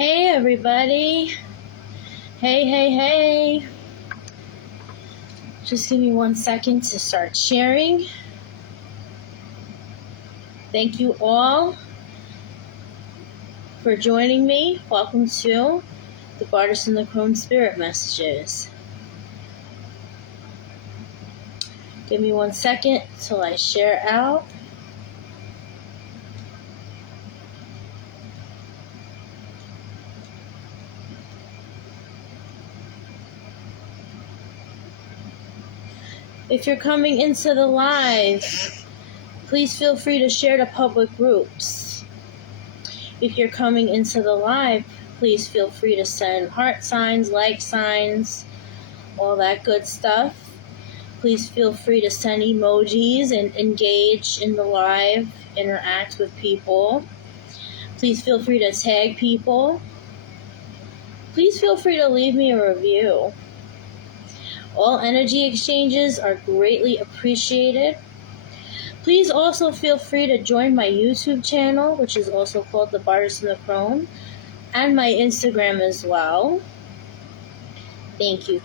Hey everybody. Hey. Just give me 1 second to start sharing. Thank you all for joining me. Welcome to the Goddess and the Crone Spirit Messages. Give me 1 second till I share out. If you're coming into the live, please feel free to share to public groups. If you're coming into the live, please feel free to send heart signs, like signs, all that good stuff. Please feel free to send emojis and engage in the live, interact with people. Please feel free to tag people. Please feel free to leave me a review. All energy exchanges are greatly appreciated. Please also feel free to join my YouTube channel, which is also called The Goddess and the Crone, and my Instagram as well. Thank you.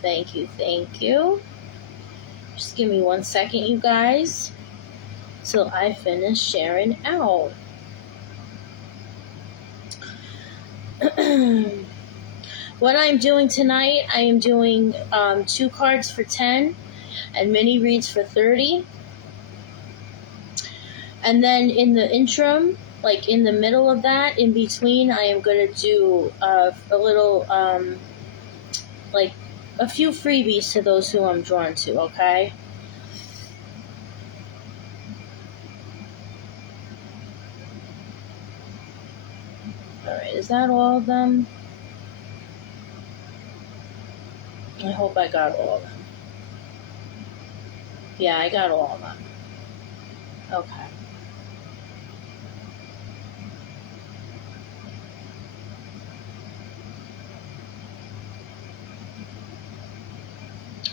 Just give me 1 second, you guys, till I finish sharing out. What I'm doing tonight, I am doing 2 cards for 10 and mini reads for 30. And then in the interim, like in the middle of that, in between, I am going to do a little, like a few freebies to those who I'm drawn to, okay? Alright, is that all of them? I hope I got all of them. Yeah, I got all of them. Okay.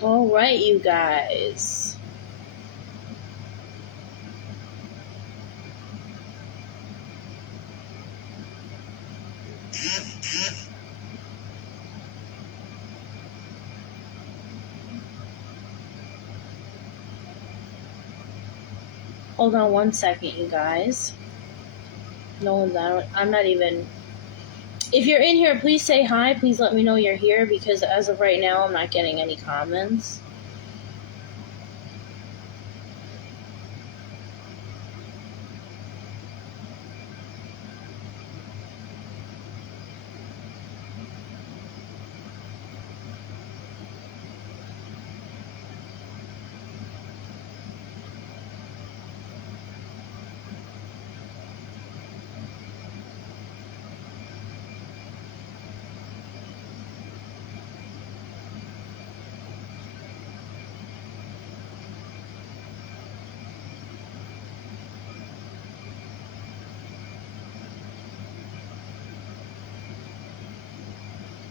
Alright, you guys. Hold on 1 second, you guys. I'm not even... If you're in here, please say hi. Please let me know you're here, because as of right now, I'm not getting any comments.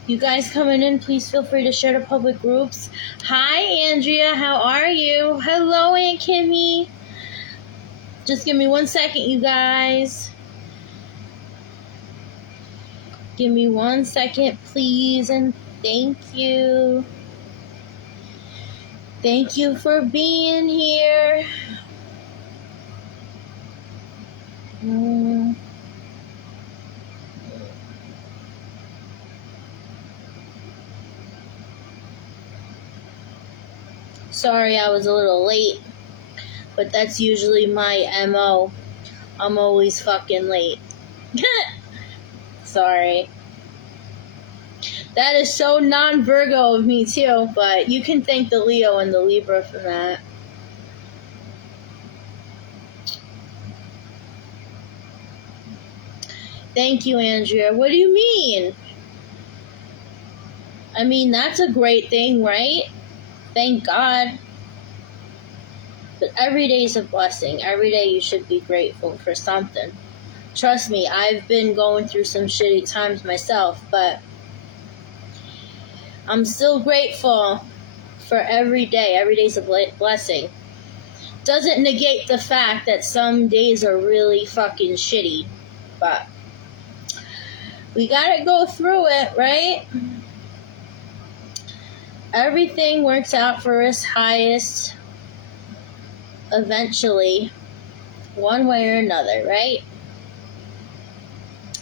You guys coming in, please feel free to share to public groups. Hi, Andrea. How are you? Hello, Aunt Kimmy. Just give me 1 second, you guys. Give me 1 second, please, and thank you. Thank you for being here. Sorry I was a little late, but that's usually my MO. I'm always fucking late. Sorry. That is so non-Virgo of me too, but you can thank the Leo and the Libra for that. Thank you, Andrea. What do you mean? I mean, that's a great thing, right? Thank God. But every day is a blessing. Every day you should be grateful for something. Trust me, I've been going through some shitty times myself, but I'm still grateful for every day. Every day's a blessing. Doesn't negate the fact that some days are really fucking shitty, but We gotta go through it, right? Everything works out for its highest eventually, one way or another, right?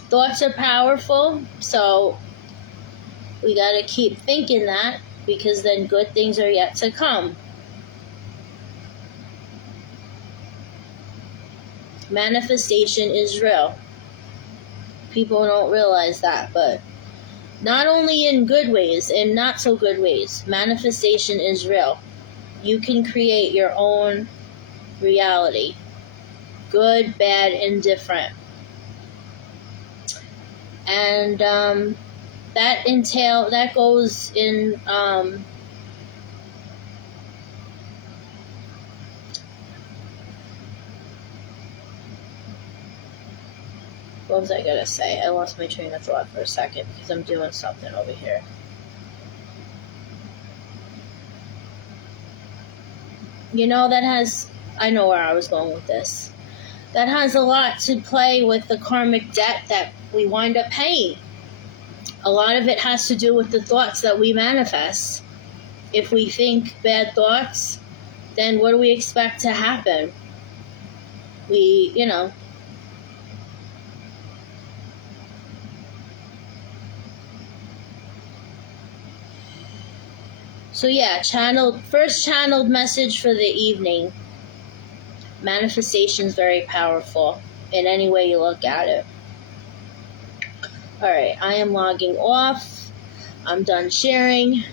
Thoughts are powerful, so we gotta keep thinking that, because then good things are yet to come. Manifestation is real. People don't realize that, but not only in good ways, in not so good ways, manifestation is real. You can create your own reality. Good, bad, indifferent. And that goes in what was I gonna say? I lost my train of thought for a second because I'm doing something over here. You know, I know where I was going with this. That has a lot to play with the karmic debt that we wind up paying. A lot of it has to do with the thoughts that we manifest. If we think bad thoughts, then what do we expect to happen? So yeah, first channeled message for the evening. Manifestation is very powerful in any way you look at it. Alright, I am logging off. I'm done sharing.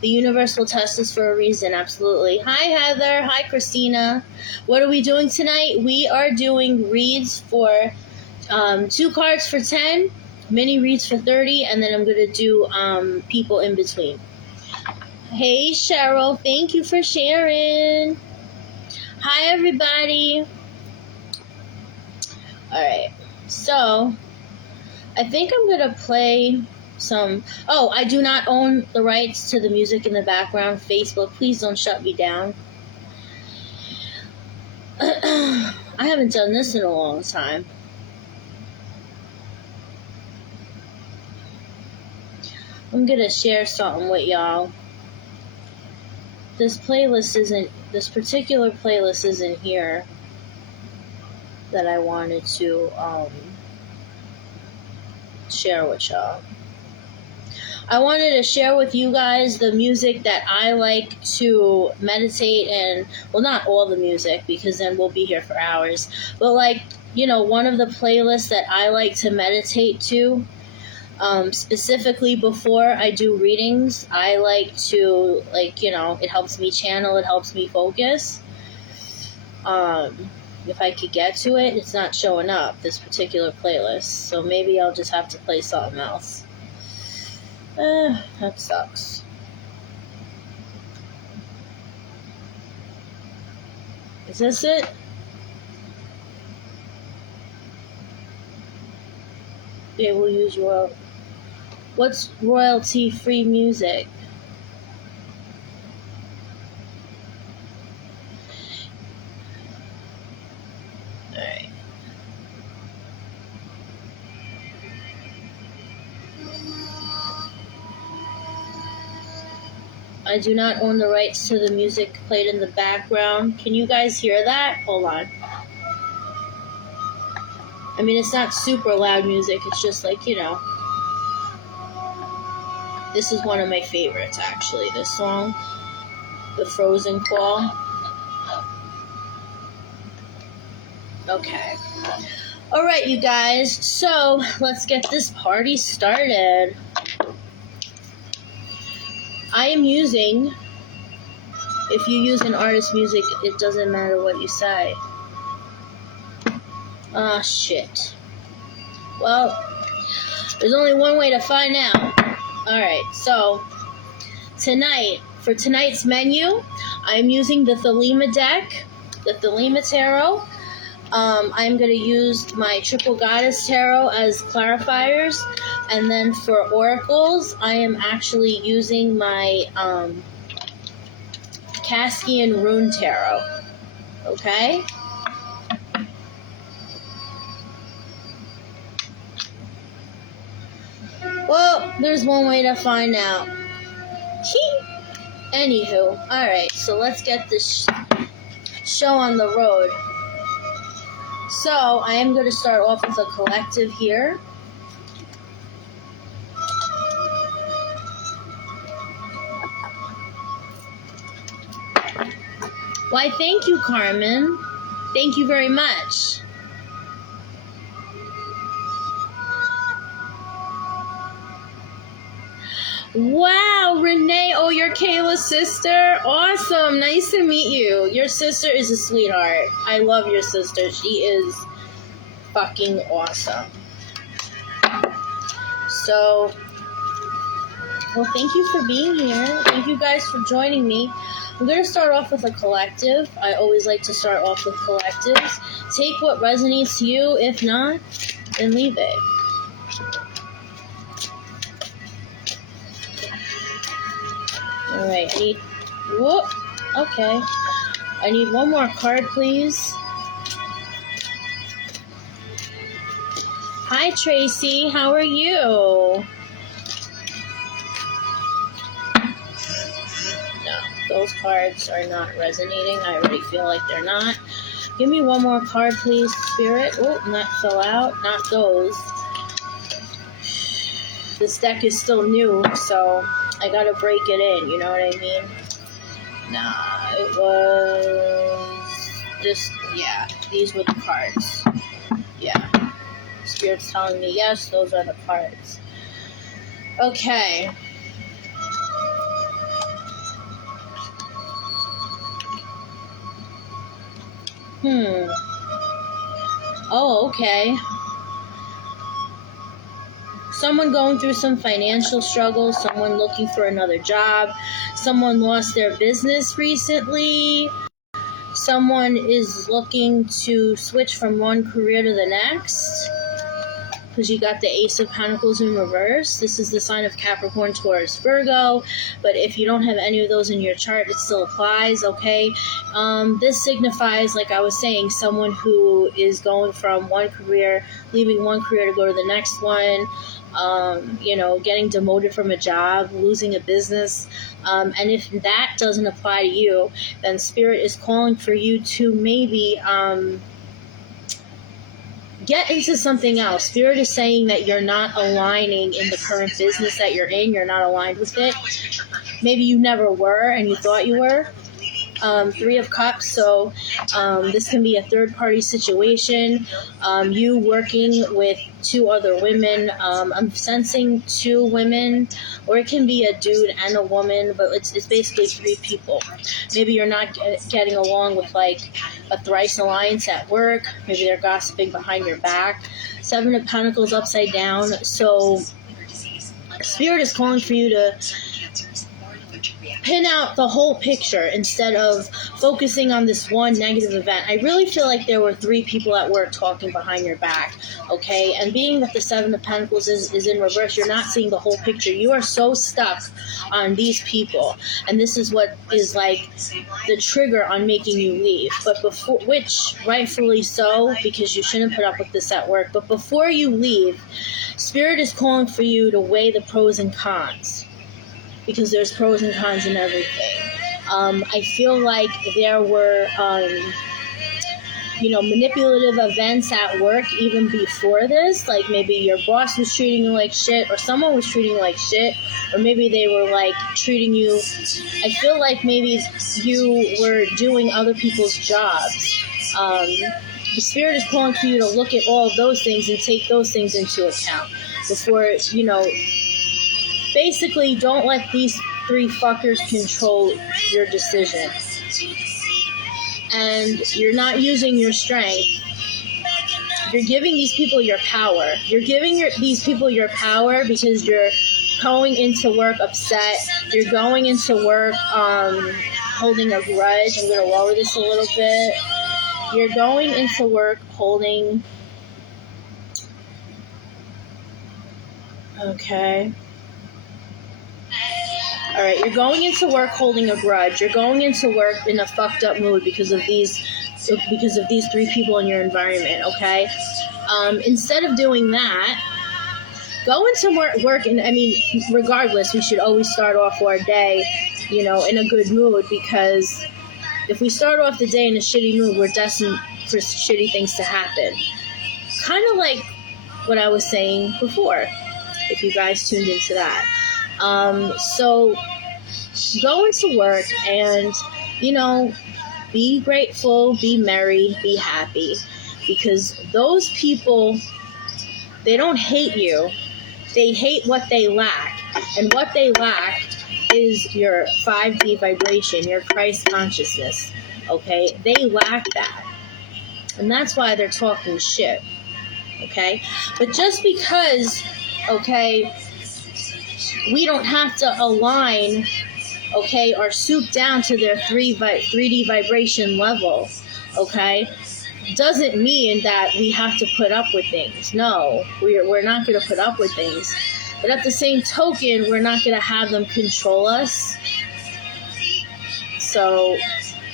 The universe will test us for a reason, absolutely. Hi Heather, hi Christina. What are we doing tonight? We are doing reads for 2 cards for 10, mini reads for 30, and then I'm going to do people in between. Hey Cheryl, thank you for sharing. Hi everybody. Alright, so I think I'm going to play some... Oh, I do not own the rights to the music in the background. Facebook, please don't shut me down. I haven't done this in a long time. I'm going to share something with y'all. This particular playlist isn't here that I wanted to share with y'all. I wanted to share with you guys the music that I like to meditate, and, well, not all the music because then we'll be here for hours, but one of the playlists that I like to meditate to, specifically before I do readings. I like to, it helps me channel, it helps me focus. If I could get to it, it's not showing up, this particular playlist, so maybe I'll just have to play something else. That sucks. Is this it? They will use what's royalty-free music? Alright. I do not own the rights to the music played in the background. Can you guys hear that? Hold on. I mean, it's not super loud music. It's just this is one of my favorites, actually, this song, The Frozen Call. Okay. Alright, you guys, so let's get this party started. I am using, if you use an artist's music, it doesn't matter what you say. Ah, shit. Well, there's only one way to find out. Alright, so for tonight's menu, I'm using the Thelema deck, the Thelema Tarot. I'm going to use my Triple Goddess Tarot as clarifiers. And then for oracles, I am actually using my Caspian Rune Tarot. Okay? Well, there's one way to find out. Anywho, alright, so let's get this show on the road. So, I am going to start off with a collective here. Why, thank you, Carmen. Thank you very much. Wow, Renee, oh, you're Kayla's sister? Awesome, nice to meet you. Your sister is a sweetheart. I love your sister. She is fucking awesome. So, well, thank you for being here. Thank you guys for joining me. I'm going to start off with a collective. I always like to start off with collectives. Take what resonates to you. If not, then leave it. Alright, okay. I need one more card, please. Hi, Tracy. How are you? No, those cards are not resonating. I already feel like they're not. Give me one more card, please, Spirit. Oh, that fell out. Not those. This deck is still new, so I gotta break it in, you know what I mean? Nah, it was this, yeah, these were the cards. Yeah. Spirit's telling me, yes, those are the cards. Okay. Oh, okay. Someone going through some financial struggles, someone looking for another job, someone lost their business recently, someone is looking to switch from one career to the next, because you got the Ace of Pentacles in reverse. This is the sign of Capricorn, Taurus, Virgo, but if you don't have any of those in your chart, it still applies, okay? This signifies, like I was saying, someone who is going from one career, leaving one career to go to the next one, getting demoted from a job, losing a business. And if that doesn't apply to you, then Spirit is calling for you to maybe get into something else. Spirit is saying that you're not aligning in the current business that you're in. You're not aligned with it. Maybe you never were and you thought you were. Three of Cups, so this can be a third-party situation. You working with two other women. I'm sensing two women, or it can be a dude and a woman, but it's basically three people. Maybe you're not getting along with like a thrice alliance at work. Maybe they're gossiping behind your back. Seven of Pentacles upside down. So Spirit is calling for you to pin out the whole picture instead of focusing on this one negative event. I really feel like there were three people at work talking behind your back, okay? And being that the Seven of Pentacles is in reverse, you're not seeing the whole picture. You are so stuck on these people, and this is what is like the trigger on making you leave. But before, which rightfully so, because you shouldn't put up with this at work. But before you leave, Spirit is calling for you to weigh the pros and cons, because there's pros and cons in everything. I feel like there were, manipulative events at work even before this. Like maybe your boss was treating you like shit, or someone was treating you like shit, or maybe they were like treating you. I feel like maybe you were doing other people's jobs. The Spirit is calling for you to look at all of those things and take those things into account before, basically, don't let these three fuckers control your decision. And you're not using your strength. You're giving these people your power. You're giving these people your power because you're going into work upset. You're going into work holding a grudge. I'm going to lower this a little bit. You're going into work holding... Okay. Alright, you're going into work holding a grudge. You're going into work in a fucked up mood because of these three people in your environment, okay? Instead of doing that, go into work, and I mean, regardless, we should always start off our day, in a good mood, because if we start off the day in a shitty mood, we're destined for shitty things to happen. Kind of like what I was saying before, if you guys tuned into that. So go into work and, be grateful, be merry, be happy, because those people, they don't hate you. They hate what they lack. And what they lack is your 5D vibration, your Christ consciousness. Okay? They lack that. And that's why they're talking shit. Okay? But just because, okay, we don't have to align, okay, or soup down to their 3D vibration level, okay, doesn't mean that we have to put up with things. No, we're not going to put up with things. But at the same token, we're not going to have them control us. So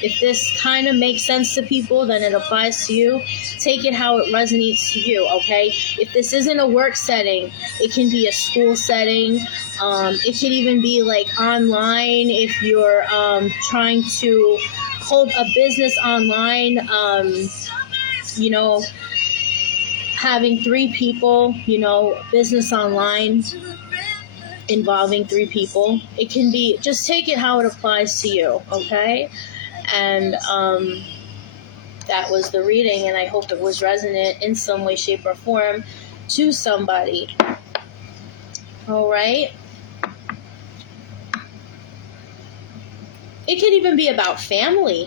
if this kind of makes sense to people, then it applies to you. Take it how it resonates to you, okay? If this isn't a work setting, it can be a school setting. It could even be like online if you're trying to hold a business online, having 3 people, business online involving 3 people. It can be, just take it how it applies to you, okay? And that was the reading, and I hope it was resonant in some way, shape, or form to somebody. All right? It could even be about family.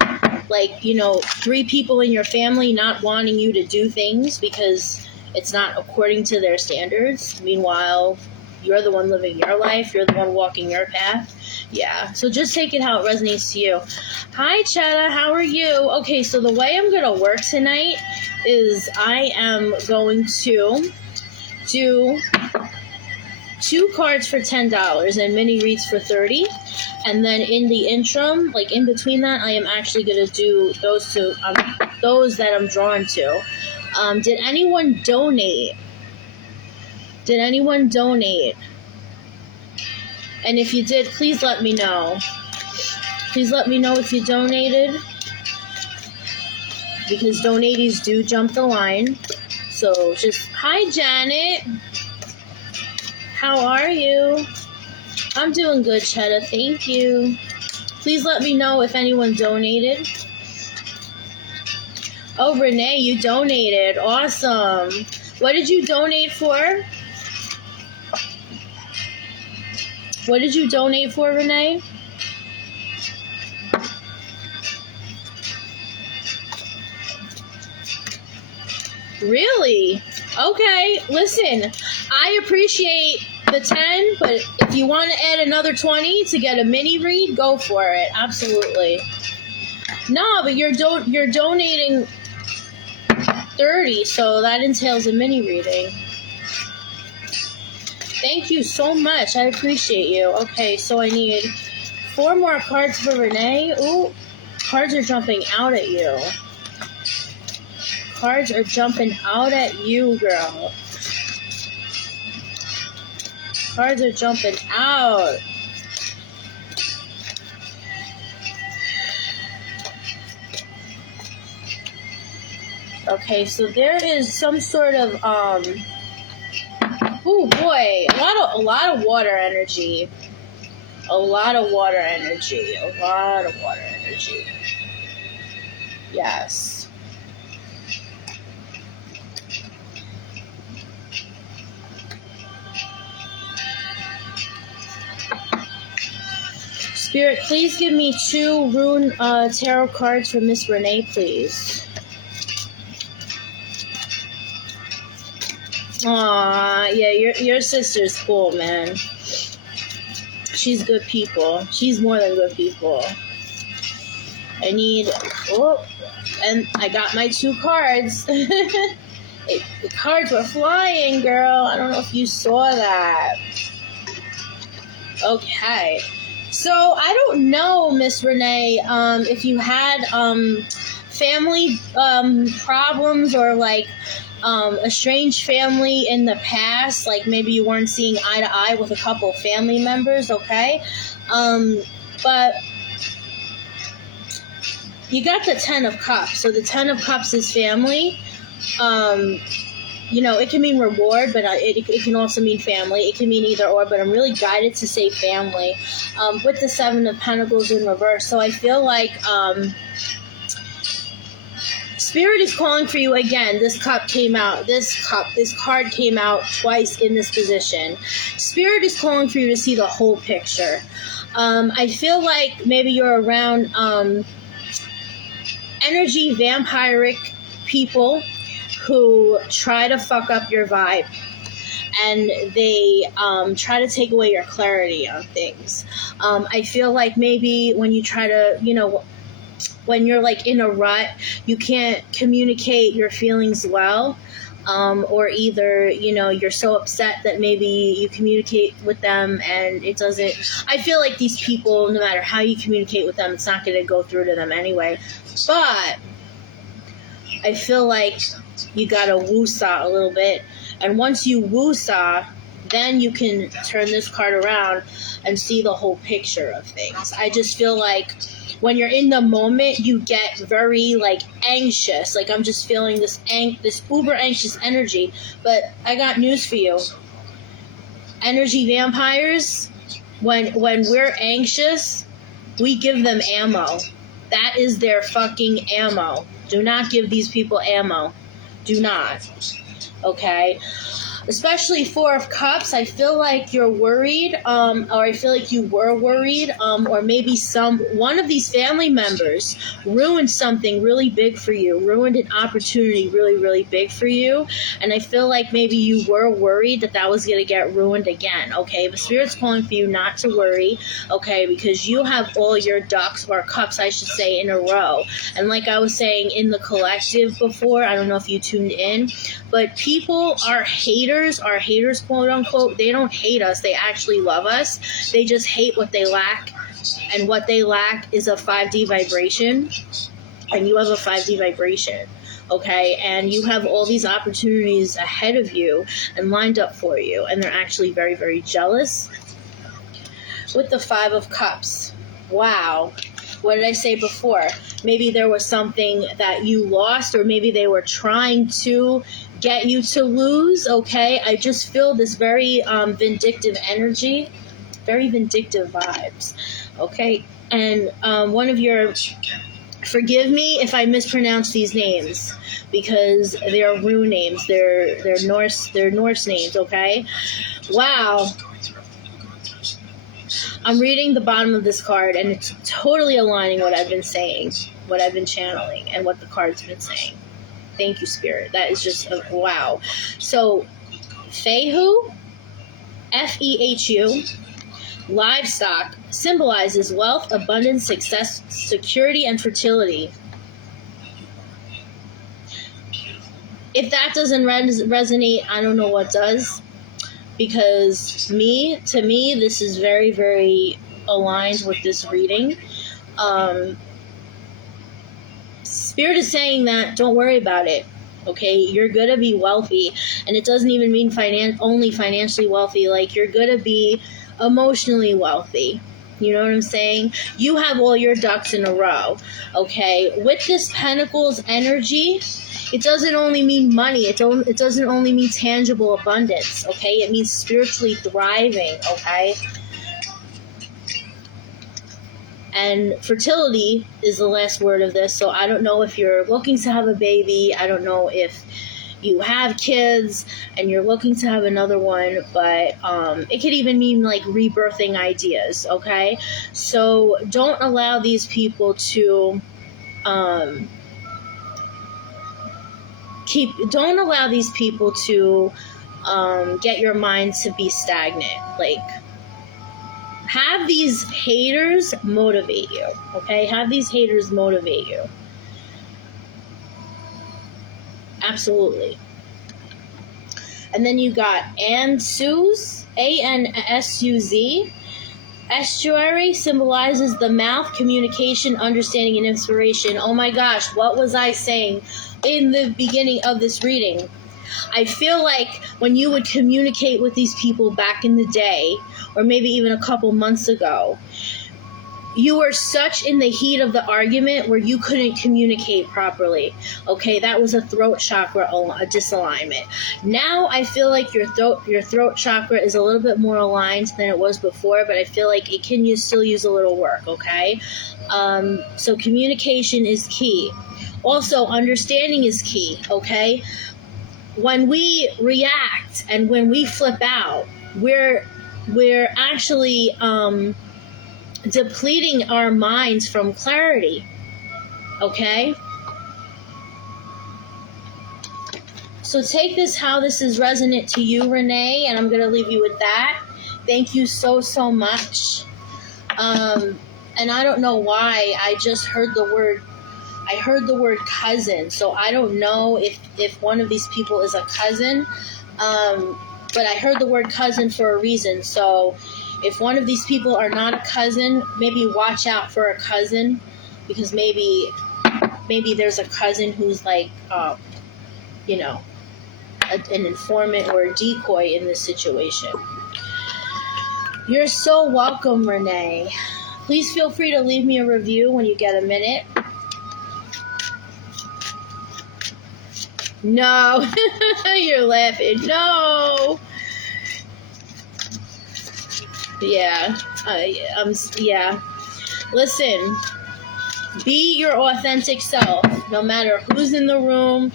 Like, 3 people in your family not wanting you to do things because it's not according to their standards. Meanwhile, you're the one living your life. You're the one walking your path. Yeah, so just take it how it resonates to you. Hi, Chetta. How are you? Okay, so the way I'm going to work tonight is I am going to do 2 cards for $10 and mini reads for $30. And then in the interim, like in between that, I am actually going to do those 2, those that I'm drawn to. Did anyone donate? Did anyone donate? And if you did, please let me know. Please let me know if you donated, because donatees do jump the line. So just, hi Janet. How are you? I'm doing good, Chetta. Thank you. Please let me know if anyone donated. Oh, Renee, you donated. Awesome. What did you donate for? What did you donate for, Renee? Really? Okay, listen, I appreciate the 10, but if you want to add another 20 to get a mini read, go for it. Absolutely. No, but you're donating 30, so that entails a mini reading. Thank you so much. I appreciate you. Okay, so I need 4 more cards for Renee. Ooh, cards are jumping out at you. Cards are jumping out at you, girl. Cards are jumping out. Okay, so there is some sort of oh boy, a lot of water energy. A lot of water energy. A lot of water energy. Yes. Spirit, please give me 2 rune tarot cards for Miss Renee, please. Aw, yeah, your sister's cool, man. She's good people. She's more than good people. I need, and I got my 2 cards. The cards were flying, girl. I don't know if you saw that. Okay. So, I don't know, Miss Renee, if you had family problems or like a strange family in the past, like maybe you weren't seeing eye to eye with a couple family members, okay? But you got the Ten of Cups. So the Ten of Cups is family. It can mean reward, but it can also mean family. It can mean either or, but I'm really guided to say family. With the Seven of Pentacles in reverse. So I feel like Spirit is calling for you again. This card came out twice in this position. Spirit is calling for you to see the whole picture. I feel like maybe you're around energy vampiric people who try to fuck up your vibe, and they try to take away your clarity on things. I feel like maybe when you try to, when you're like in a rut, you can't communicate your feelings well, or either, you're so upset that maybe you communicate with them and it doesn't. I feel like these people, no matter how you communicate with them, it's not going to go through to them anyway. But I feel like you got to woo-saw a little bit. And once you woo-saw, then you can turn this card around and see the whole picture of things. I just feel like when you're in the moment, you get very, anxious. I'm just feeling this uber anxious energy. But I got news for you. Energy vampires, when we're anxious, we give them ammo. That is their fucking ammo. Do not give these people ammo. Do not. Okay? Especially Four of Cups, I feel like you're worried, or I feel like you were worried, or maybe one of these family members ruined something really big for you, ruined an opportunity really, really big for you, and I feel like maybe you were worried that was going to get ruined again, okay? But Spirit's calling for you not to worry, okay, because you have all your ducks, or cups, I should say, in a row. And like I was saying in the collective before, I don't know if you tuned in, but people are haters, quote unquote. They don't hate us. They actually love us. They just hate what they lack. And what they lack is a 5D vibration. And you have a 5D vibration. Okay? And you have all these opportunities ahead of you and lined up for you. And they're actually very, very jealous. With the Five of Cups. Wow. What did I say before? Maybe there was something that you lost, or maybe they were trying to get you to lose, okay? I just feel this very vindictive energy, very vindictive vibes, okay? And one of your, forgive me if I mispronounce these names, because they are rune names, they're Norse names, okay? Wow. I'm reading the bottom of this card, and it's totally aligning what I've been saying, what I've been channeling, and what the card's been saying. Thank you, Spirit. That is just wow. So, Fehu, Fehu, livestock, symbolizes wealth, abundance, success, security, and fertility. If that doesn't resonate, I don't know what does. Because to me, this is very, very aligned with this reading. Spirit is saying that don't worry about it. Okay, you're gonna be wealthy, and it doesn't even mean only financially wealthy. You're gonna be emotionally wealthy. You know what I'm saying? You have all your ducks in a row. Okay, with this Pentacles energy, it doesn't only mean money. It doesn't only mean tangible abundance, okay? It means spiritually thriving, okay? And fertility is the last word of this, so I don't know if you're looking to have a baby. I don't know if you have kids and you're looking to have another one, but it could even mean rebirthing ideas, okay? So don't allow these people to get your mind to be stagnant. Have these haters motivate you, okay? Have these haters motivate you. Absolutely. And then you got Ansuz, Ansuz. Estuary symbolizes the mouth, communication, understanding, and inspiration. Oh my gosh, what was I saying in the beginning of this reading? I feel like when you would communicate with these people back in the day, or maybe even a couple months ago, you were such in the heat of the argument where you couldn't communicate properly. Okay, that was a throat chakra a disalignment. Now I feel like your throat chakra is a little bit more aligned than it was before, but I feel like it can still use a little work. Okay, so communication is key. Also, understanding is key. Okay, when we react and when we flip out, we're actually depleting our minds from clarity. Okay? So take this how this is resonant to you, Renee, and I'm going to leave you with that. Thank you so much. And I don't know why, I just heard the word cousin. So I don't know if one of these people is a cousin. But I heard the word cousin for a reason. So if one of these people are not a cousin, maybe watch out for a cousin, because maybe there's a cousin who's like, an informant or a decoy in this situation. You're so welcome, Renee. Please feel free to leave me a review when you get a minute. No, you're laughing. No. Yeah. Yeah. Listen, be your authentic self. No matter who's in the room,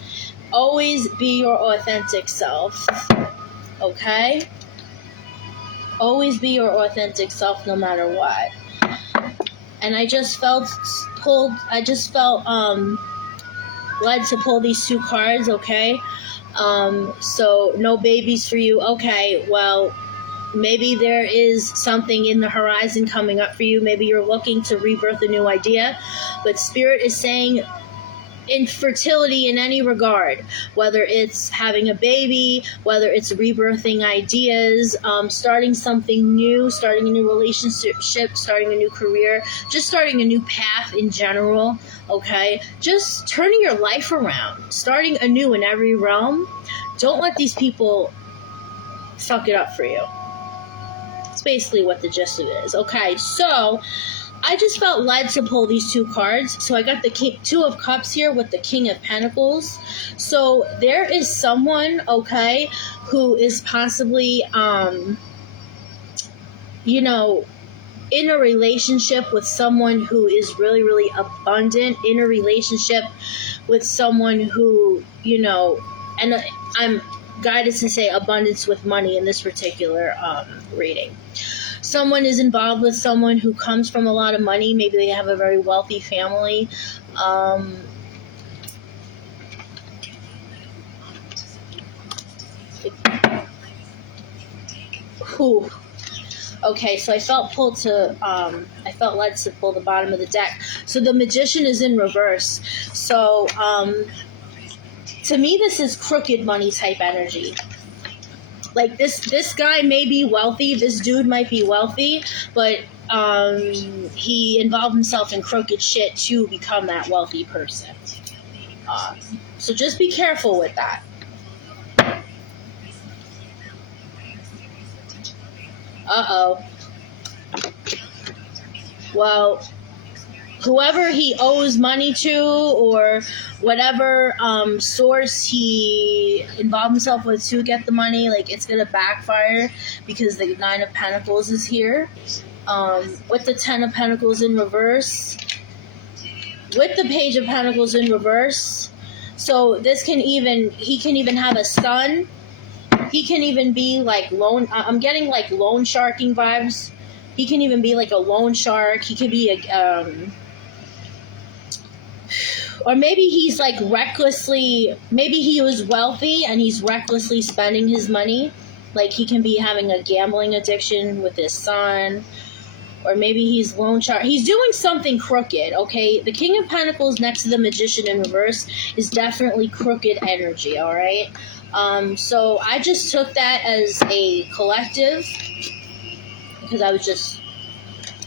always be your authentic self. Okay? Always be your authentic self no matter what. And I just felt led to pull these two cards, okay? So no babies for you. Okay, well, maybe there is something in the horizon coming up for you. Maybe you're looking to rebirth a new idea. But Spirit is saying infertility in any regard, whether it's having a baby, whether it's rebirthing ideas, starting something new, starting a new relationship, starting a new career, just starting a new path in general, okay? Just turning your life around, starting anew in every realm. Don't let these people fuck it up for you. It's basically what the gist of it is. Okay, so I just felt led to pull these two cards. So I got the Two of Cups here with the King of Pentacles. So there is someone, okay, who is possibly, in a relationship with someone who is really, really abundant, in a relationship with someone who, and I'm guided to say abundance with money in this particular reading. Someone is involved with someone who comes from a lot of money. Maybe they have a very wealthy family. Okay, so I felt led to pull the bottom of the deck. So the Magician is in reverse. So to me, this is crooked money type energy. Like this guy may be wealthy, this dude might be wealthy, but he involved himself in crooked shit to become that wealthy person. So just be careful with that. Uh-oh. Well, whoever he owes money to, or whatever source he involved himself with to get the money, like, it's gonna backfire because the Nine of Pentacles is here. With the Ten of Pentacles in reverse, with the Page of Pentacles in reverse. So he can even have a son. He can even be like I'm getting like loan sharking vibes. He can even be like a loan shark. He could be or maybe he's like maybe he was wealthy and he's recklessly spending his money. Like, he can be having a gambling addiction with his son. Or maybe he's loan shark. He's doing something crooked, okay? The King of Pentacles next to the Magician in reverse is definitely crooked energy, all right? So I just took that as a collective because I was just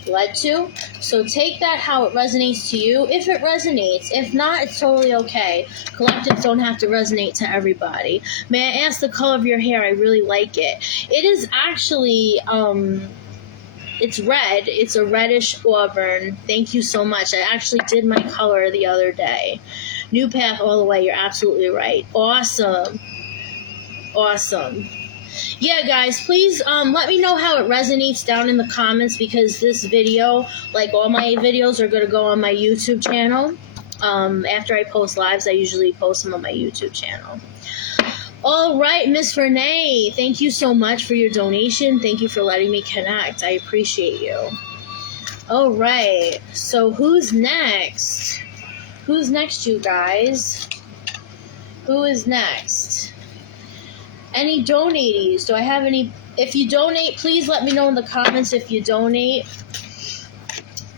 led to. So take that how it resonates to you, if it resonates. If not, it's totally okay. Collectives don't have to resonate to everybody. May I ask the color of your hair? I really like it. It is actually, it's red. It's a reddish auburn. Thank you so much. I actually did my color the other day. New path all the way. You're absolutely right. Awesome. Awesome. Yeah, guys, please let me know how it resonates down in the comments, because this video, like all my videos, are going to go on my YouTube channel. After I post lives, I usually post them on my YouTube channel. All right, Miss Renee, thank you so much for your donation. Thank you for letting me connect. I appreciate you. All right, so who's next? Who's next, you guys? Who is next? Any donatees? Do I have any? If you donate, please let me know in the comments if you donate.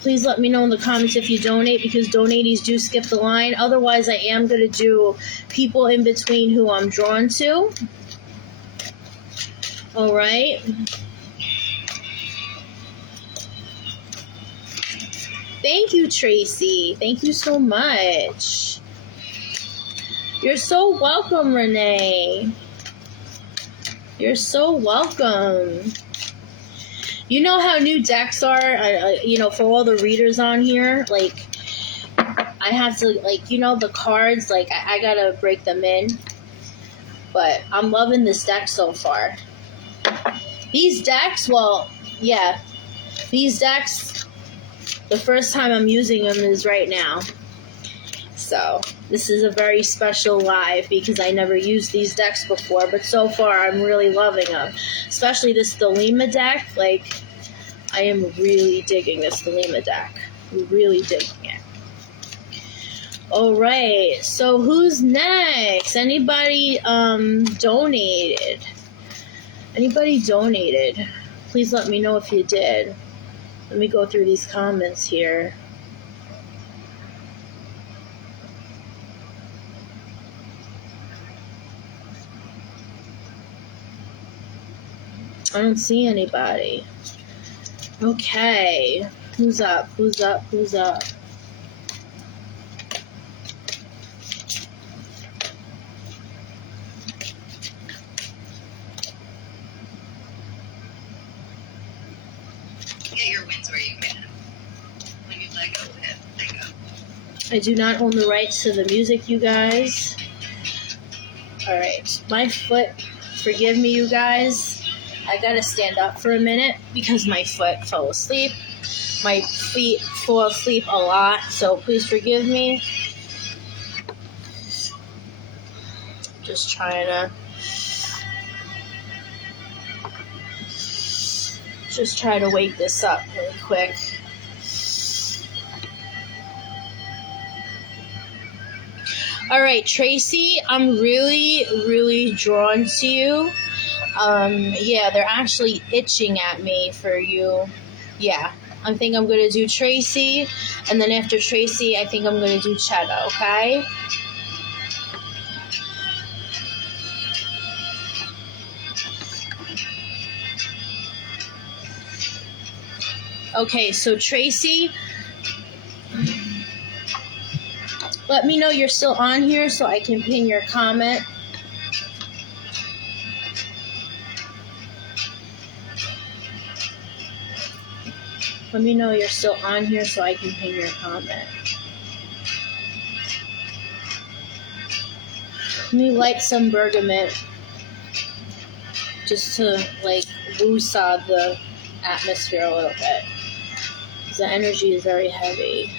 Please let me know in the comments if you donate, because donatees do skip the line. Otherwise, I am going to do people in between who I'm drawn to. All right. Thank you, Tracy. Thank you so much. You're so welcome, Renee. You're so welcome. You know how new decks are, you know, for all the readers on here, like, I have to, like, you know, the cards, like, I gotta break them in, but I'm loving this deck so far. These decks, well, yeah, these decks, the first time I'm using them is right now. So this is a very special live because I never used these decks before, but so far I'm really loving them. Especially this Thelema deck. Like, I am really digging this Thelema deck. Really digging it. Alright, so who's next? Anybody donated? Anybody donated? Please let me know if you did. Let me go through these comments here. I don't see anybody. Okay. Who's up? Who's up? Who's up? Get your wins where you can. When you let go, let go. I do not own the rights to the music, you guys. Alright. My foot. Forgive me, you guys. I gotta stand up for a minute because my foot fell asleep. My feet fall asleep a lot, so please forgive me. Just trying to try to wake this up really quick. All right, Tracy, I'm really, really drawn to you. Yeah, they're actually itching at me for you. Yeah, I think I'm going to do Tracy, and then after Tracy, I think I'm going to do Chetta, okay? Okay, so Tracy, let me know you're still on here so I can pin your comment. Let me know you're still on here so I can pin your comment. Let me light some bergamot just to, like, woo-saw the atmosphere a little bit. Because the energy is very heavy.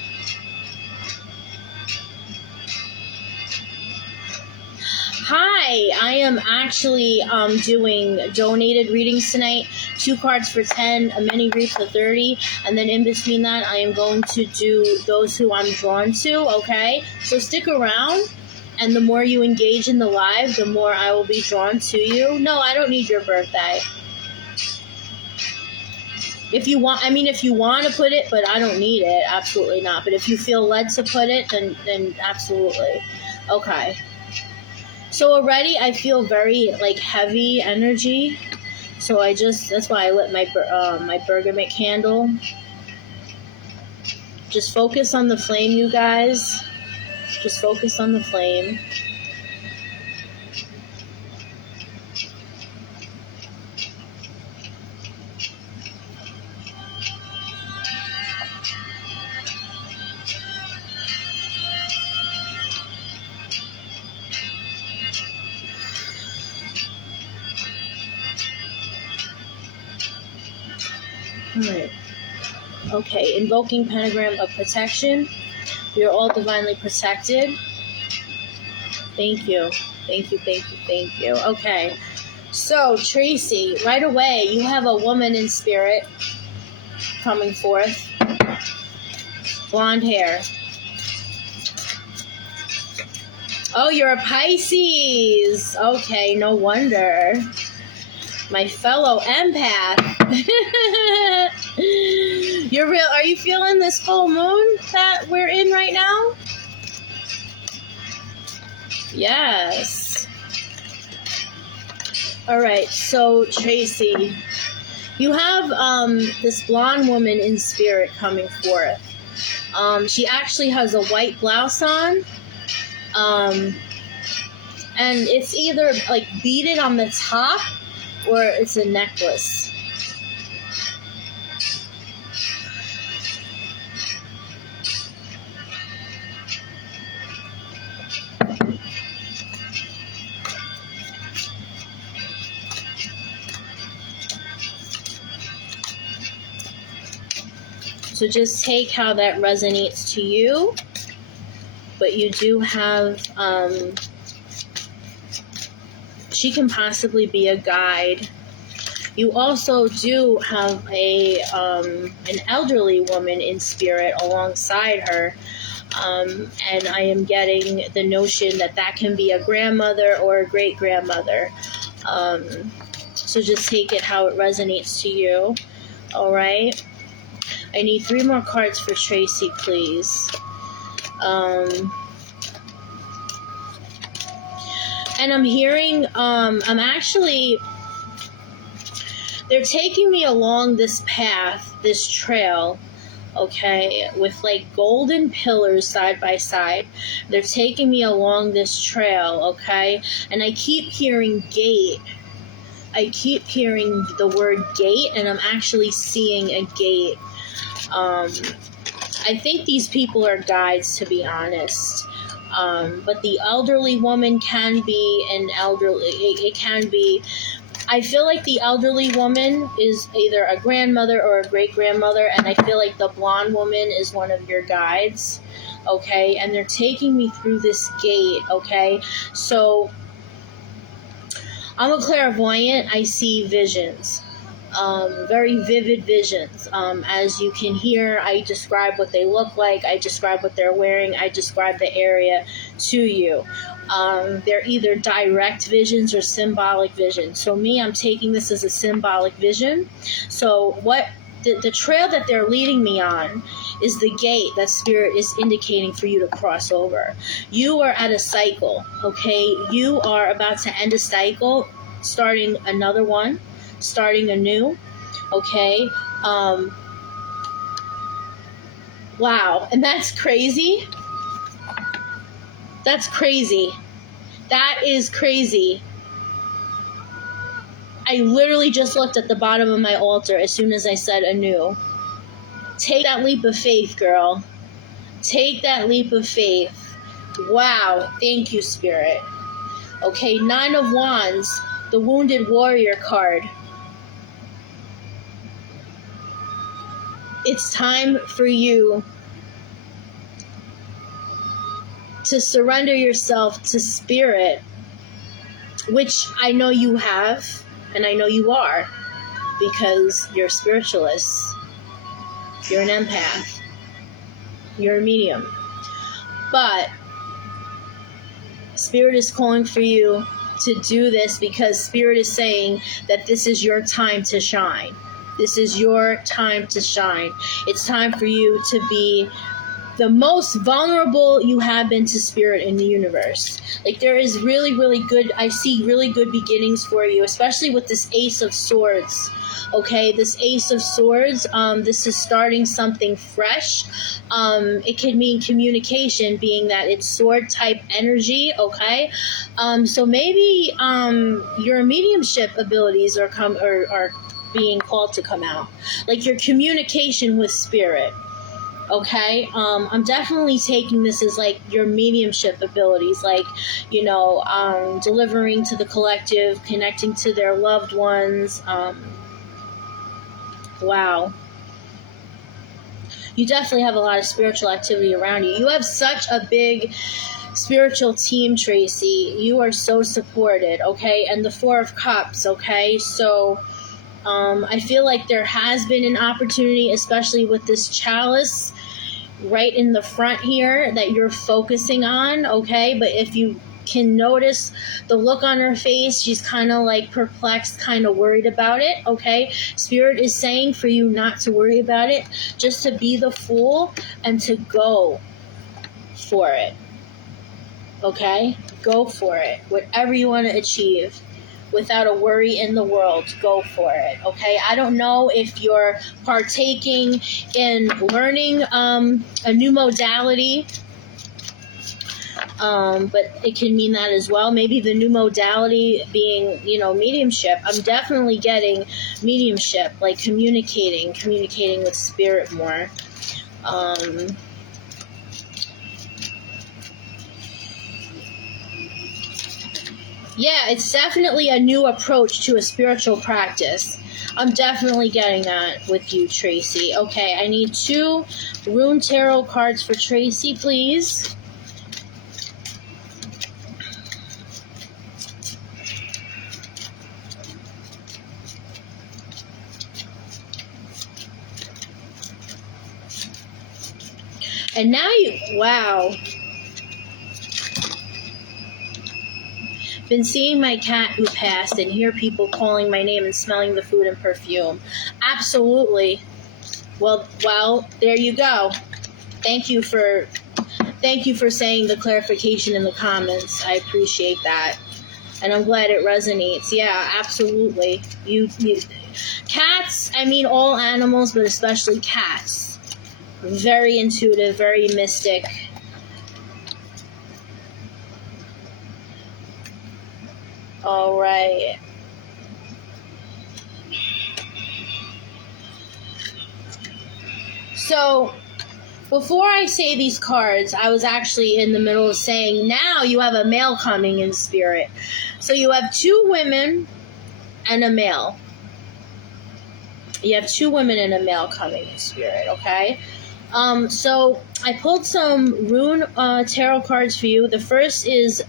Hi, I am actually doing donated readings tonight. 2 cards for 10, a mini read for 30, and then in between that, I am going to do those who I'm drawn to, okay? So stick around, and the more you engage in the live, the more I will be drawn to you. No, I don't need your birthday. If you want, I mean, if you want to put it, but I don't need it, absolutely not. But if you feel led to put it, then absolutely. Okay. So already I feel very, like, heavy energy. So that's why I lit my bergamot candle. Just focus on the flame, you guys. Just focus on the flame. Alright. Okay, invoking pentagram of protection. We are all divinely protected. Thank you. Thank you, thank you, thank you. Okay. So, Tracy, right away, you have a woman in spirit coming forth. Blonde hair. Oh, you're a Pisces. Okay, no wonder. My fellow empath. You're real. Are you feeling this full moon that we're in right now? Yes. All right. So Tracy, you have this blonde woman in spirit coming forth. She actually has a white blouse on. And it's either like beaded on the top or it's a necklace. So just take how that resonates to you. But you do have, she can possibly be a guide. You also do have an elderly woman in spirit alongside her. And I am getting the notion that that can be a grandmother or a great-grandmother. So just take it how it resonates to you. All right? I need 3 more cards for Tracy, please. And I'm hearing, they're taking me along this path, this trail, okay, with like golden pillars side by side. They're taking me along this trail, okay, and I keep hearing gate. I keep hearing the word gate, and I'm actually seeing a gate. I think these people are guides, to be honest. But the elderly woman can be an elderly, it can be, I feel like the elderly woman is either a grandmother or a great-grandmother, and I feel like the blonde woman is one of your guides, okay? And they're taking me through this gate, okay? So, I'm a clairvoyant. I see visions. Very vivid visions. As you can hear, I describe what they look like, I describe what they're wearing, I describe the area to you. They're either direct visions or symbolic visions. So me, I'm taking this as a symbolic vision. So what the trail that they're leading me on is the gate that Spirit is indicating for you to cross over. You are at a cycle, okay? You are about to end a cycle, starting another one. Starting anew, okay? Wow, and that's crazy. That's crazy. That is crazy. I literally just looked at the bottom of my altar as soon as I said anew. Take that leap of faith, girl. Take that leap of faith. Wow, thank you, Spirit. Okay, 9 of Wands, the Wounded Warrior card. It's time for you to surrender yourself to Spirit, which I know you have, and I know you are, because you're a spiritualist, you're an empath, you're a medium. But Spirit is calling for you to do this because Spirit is saying that this is your time to shine. This is your time to shine. It's time for you to be the most vulnerable you have been to Spirit in the universe. Like, there is really, really good, I see really good beginnings for you, especially with this Ace of Swords. Okay, this Ace of Swords, this is starting something fresh. It could mean communication, being that it's sword type energy. Okay, so maybe your mediumship abilities are being called to come out, like your communication with spirit. Okay, I'm definitely taking this as like your mediumship abilities, like, delivering to the collective, connecting to their loved ones. Wow. You definitely have a lot of spiritual activity around you. You have such a big spiritual team, Tracy. You are so supported, okay? And the Four of Cups, okay? So I feel like there has been an opportunity, especially with this chalice right in the front here, that you're focusing on, okay? But if you can notice the look on her face, she's kind of like perplexed, kind of worried about it, okay? Spirit is saying for you not to worry about it, just to be the Fool and to go for it, okay? Go for it. Whatever you want to achieve, without a worry in the world, go for it, okay? I don't know if you're partaking in learning a new modality, but it can mean that as well. Maybe the new modality being, mediumship. I'm definitely getting mediumship, like communicating with spirit more. Yeah, it's definitely a new approach to a spiritual practice. I'm definitely getting that with you, Tracy. Okay, I need 2 rune tarot cards for Tracy, please. And now wow. Been seeing my cat who passed and hear people calling my name and smelling the food and perfume. Absolutely. Well, there you go. Thank you for saying the clarification in the comments. I appreciate that. And I'm glad it resonates. Yeah, absolutely. You cats, I mean all animals, but especially cats. Very intuitive, very mystic. All right. So, before I say these cards, I was actually in the middle of saying, now you have a male coming in spirit. So you have 2 women and a male. You have 2 women and a male coming in spirit, okay? So I pulled some rune tarot cards for you. The first is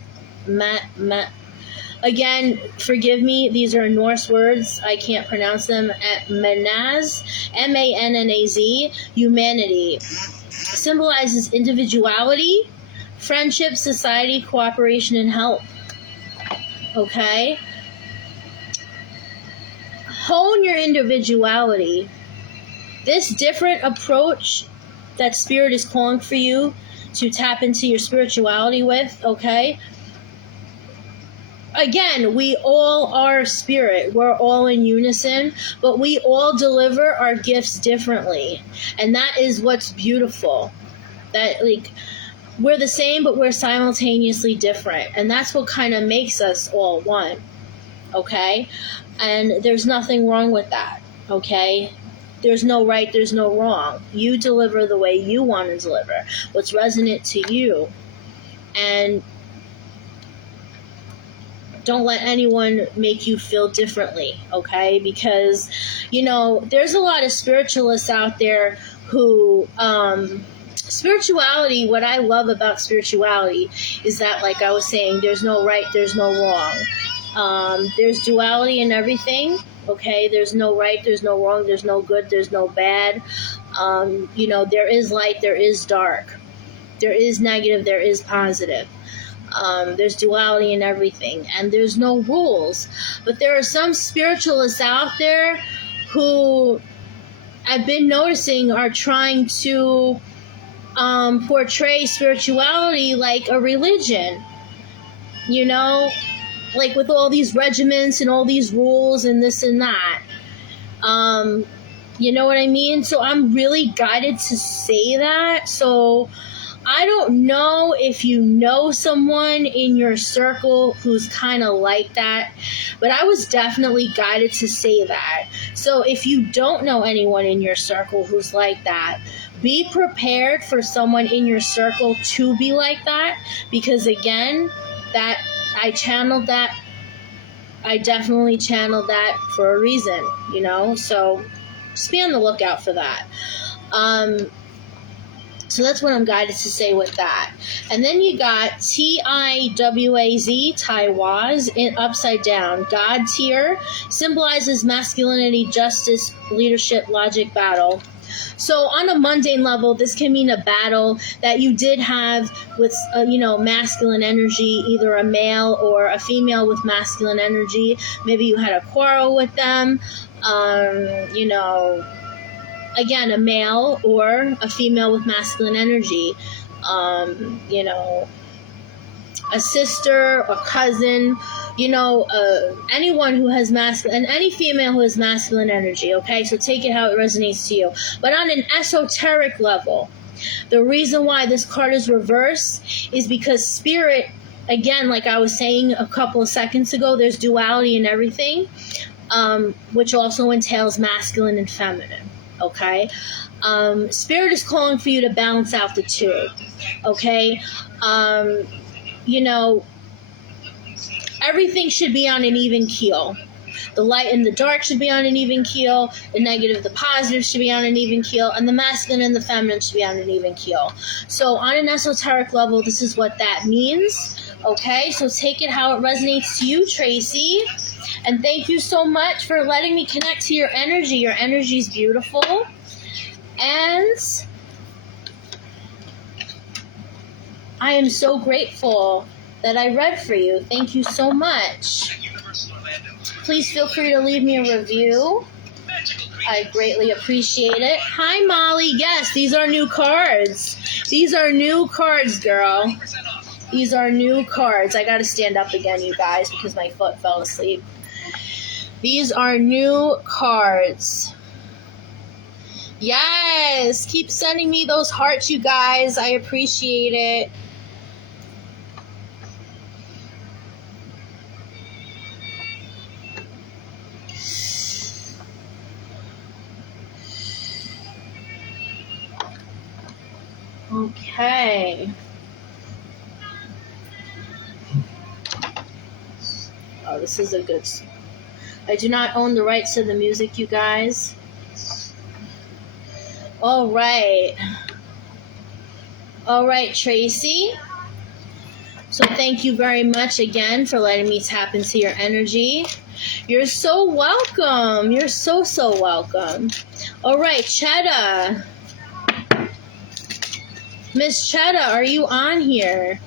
again, forgive me, these are Norse words. I can't pronounce them. Manaz, M-A-N-N-A-Z, humanity. Symbolizes individuality, friendship, society, cooperation, and help. Okay? Hone your individuality. This different approach that Spirit is calling for you to tap into your spirituality with, okay? Again, we all are spirit. We're all in unison, but we all deliver our gifts differently. And that is what's beautiful. That, like, we're the same, but we're simultaneously different. And that's what kind of makes us all one. Okay? And there's nothing wrong with that. Okay? There's no right, there's no wrong. You deliver the way you want to deliver. What's resonant to you. And don't let anyone make you feel differently, okay? Because, there's a lot of spiritualists out there who, spirituality, what I love about spirituality is that, like I was saying, there's no right, there's no wrong. There's duality in everything, okay? There's no right, there's no wrong, there's no good, there's no bad. There is light, there is dark. There is negative, there is positive. There's duality in everything, and there's no rules. But there are some spiritualists out there who I've been noticing are trying to portray spirituality like a religion, like with all these regiments and all these rules and this and that. You know what I mean? So I'm really guided to say that. So I don't know if you know someone in your circle who's kind of like that, but I was definitely guided to say that. So if you don't know anyone in your circle who's like that, be prepared for someone in your circle to be like that, because again, that I channeled that. I definitely channeled that for a reason, you know? So just be on the lookout for that. So that's what I'm guided to say with that. And then you got Tiwaz, Taiwaz, in upside down. God tier symbolizes masculinity, justice, leadership, logic, battle. So on a mundane level, this can mean a battle that you did have with, masculine energy, either a male or a female with masculine energy. Maybe you had a quarrel with them, again, a male or a female with masculine energy, a sister, a cousin, anyone who has masculine, and any female who has masculine energy, okay? So take it how it resonates to you. But on an esoteric level, the reason why this card is reversed is because spirit, again, like I was saying a couple of seconds ago, there's duality in everything, which also entails masculine and feminine. Okay, spirit is calling for you to balance out the two. Okay, everything should be on an even keel. The light and the dark should be on an even keel. The negative, the positive should be on an even keel, and the masculine and the feminine should be on an even keel. So on an esoteric level, this is what that means. Okay, so take it how it resonates to you, Tracy. And thank you so much for letting me connect to your energy. Your energy is beautiful. And I am so grateful that I read for you. Thank you so much. Please feel free to leave me a review. I greatly appreciate it. Hi, Molly. Yes, these are new cards. These are new cards, girl. These are new cards. I got to stand up again, you guys, because my foot fell asleep. These are new cards. Yes, keep sending me those hearts, you guys. I appreciate it. Okay. Oh, this is a good song. I do not own the rights to the music, you guys. All right. All right, Tracy. So thank you very much again for letting me tap into your energy. You're so welcome. You're so welcome. All right, Chetta. Miss Chetta, are you on here?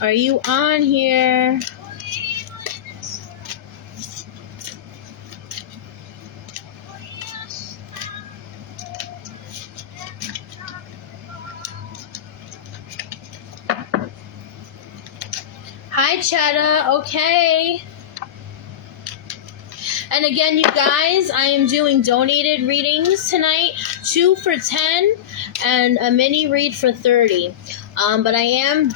Are you on here? Hi, Chetta. Okay. And again, you guys, I am doing donated readings tonight. 2 for $10 and a mini read for $30. But I am,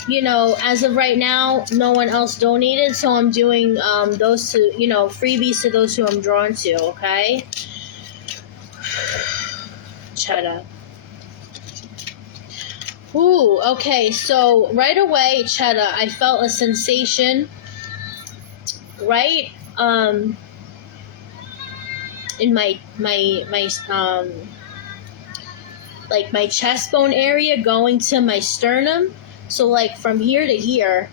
as of right now, no one else donated, so I'm doing those to, freebies to those who I'm drawn to, okay? Chetta. Ooh, okay, so right away, Chetta, I felt a sensation right in my my chest bone area going to my sternum, so like from here to here.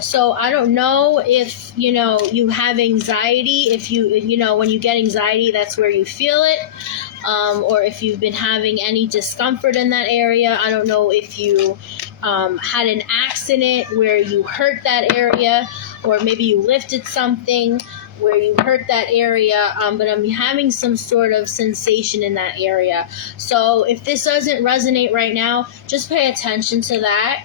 So I don't know if you have anxiety, if you when you get anxiety, that's where you feel it, or if you've been having any discomfort in that area. I don't know if you had an accident where you hurt that area, or maybe you lifted something where you hurt that area, but I'm having some sort of sensation in that area. So if this doesn't resonate right now, just pay attention to that.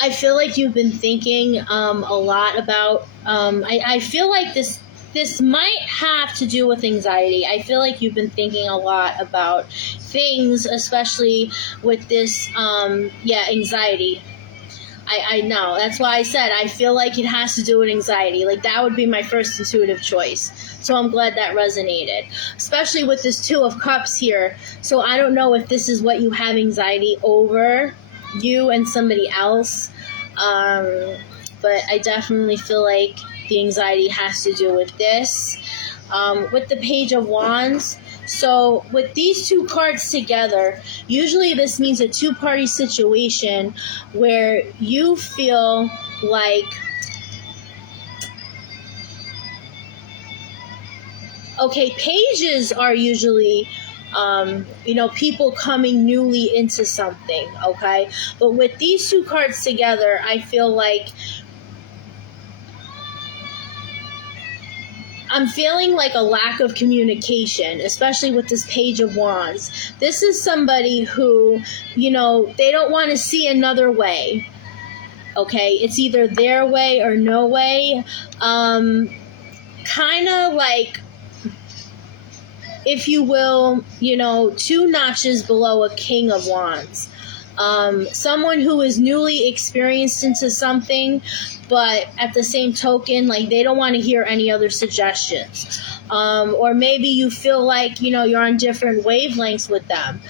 I feel like you've been thinking a lot about. I feel like this might have to do with anxiety. I feel like you've been thinking a lot about things, especially with this. Anxiety. I know. That's why I said I feel like it has to do with anxiety. Like, that would be my first intuitive choice. So I'm glad that resonated. Especially with this Two of Cups here. So I don't know if this is what you have anxiety over, you and somebody else. But I definitely feel like the anxiety has to do with this. With the Page of Wands. So with these two cards together, usually this means a two-party situation where you feel like, okay, pages are usually, people coming newly into something, okay? But with these two cards together, I feel like I'm feeling like a lack of communication, especially with this Page of Wands. This is somebody who, they don't want to see another way. Okay? It's either their way or no way. Kind of like, if you will, 2 notches below a King of Wands. Someone who is newly experienced into something, but at the same token, like, they don't want to hear any other suggestions. Or maybe you feel like, you're on different wavelengths with them.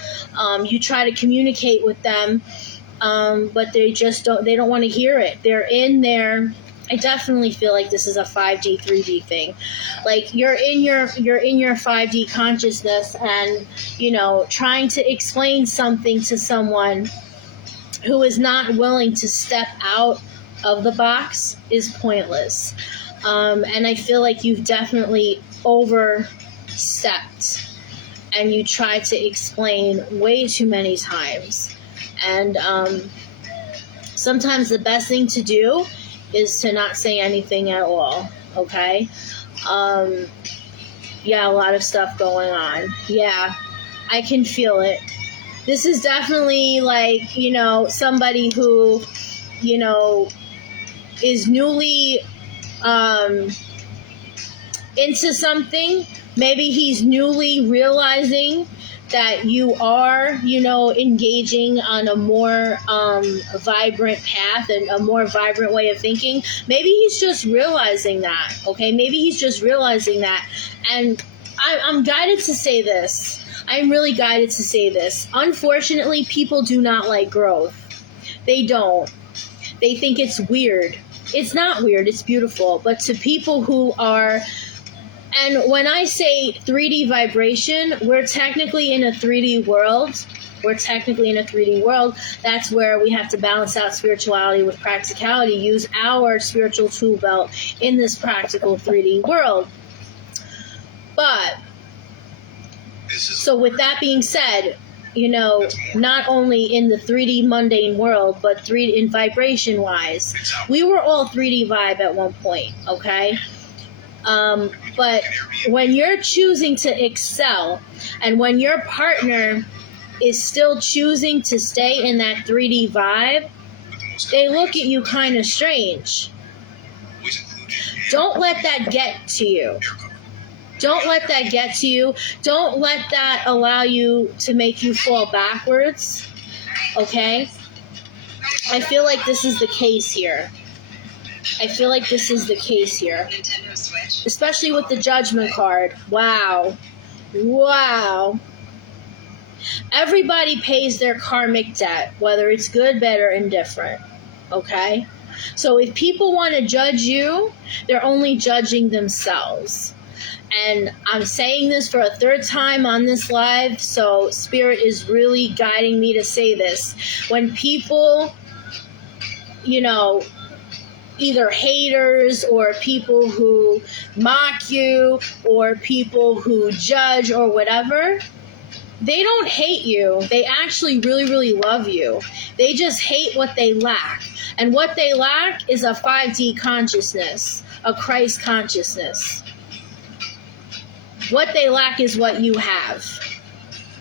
You try to communicate with them, but they don't want to hear it. They're in there. I definitely feel like this is a 5D, 3D thing. Like, you're in your 5D consciousness and, trying to explain something to someone who is not willing to step out of the box is pointless. And I feel like you've definitely overstepped and you tried to explain way too many times. And sometimes the best thing to do is to not say anything at all, okay? A lot of stuff going on. Yeah, I can feel it. This is definitely like, somebody who, is newly into something. Maybe he's newly realizing that you are, engaging on a more vibrant path and a more vibrant way of thinking. Maybe he's just realizing that, okay? Maybe he's just realizing that. And I'm guided to say this. I'm really guided to say this. Unfortunately, people do not like growth. They don't. They think it's weird. It's not weird. It's beautiful. But to people who are... And when I say 3D vibration, we're technically in a 3D world. That's where we have to balance out spirituality with practicality, use our spiritual tool belt in this practical 3D world. But, so with that being said, not only in the 3D mundane world, but in vibration-wise, we were all 3D vibe at one point, okay? But when you're choosing to excel and when your partner is still choosing to stay in that 3D vibe, they look at you kind of strange. Don't let that get to you. Don't let that get to you. Don't let that allow you to make you fall backwards, okay? I feel like this is the case here. Especially with the Judgment card. Wow. Everybody pays their karmic debt, whether it's good, bad, or indifferent. Okay? So if people want to judge you, they're only judging themselves. And I'm saying this for a third time on this live, so Spirit is really guiding me to say this. When people, either haters or people who mock you or people who judge or whatever, they don't hate you. They actually really, really love you. They just hate what they lack. And what they lack is a 5D consciousness, a Christ consciousness. What they lack is what you have.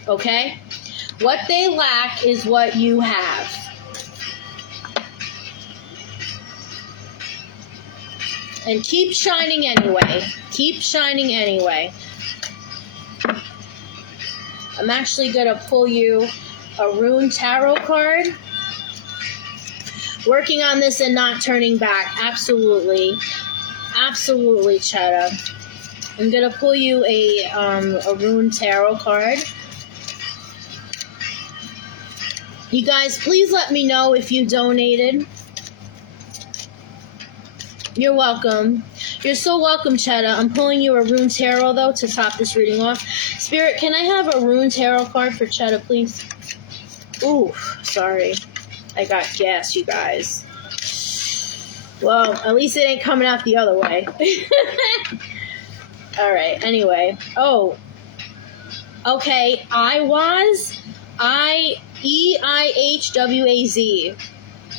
Okay? What they lack is what you have. And keep shining anyway. Keep shining anyway. I'm actually going to pull you a Rune Tarot card. Working on this and not turning back. Absolutely. Absolutely, Cheddar. I'm going to pull you a Rune Tarot card. You guys, please let me know if you donated. You're welcome. You're so welcome, Cheddar. I'm pulling you a Rune Tarot, though, to top this reading off. Spirit, can I have a Rune Tarot card for Cheddar, please? Ooh, sorry. I got gas, you guys. Well, at least it ain't coming out the other way. Alright, anyway. Oh. Okay, Eiwaz. E-I-H-W-A-Z.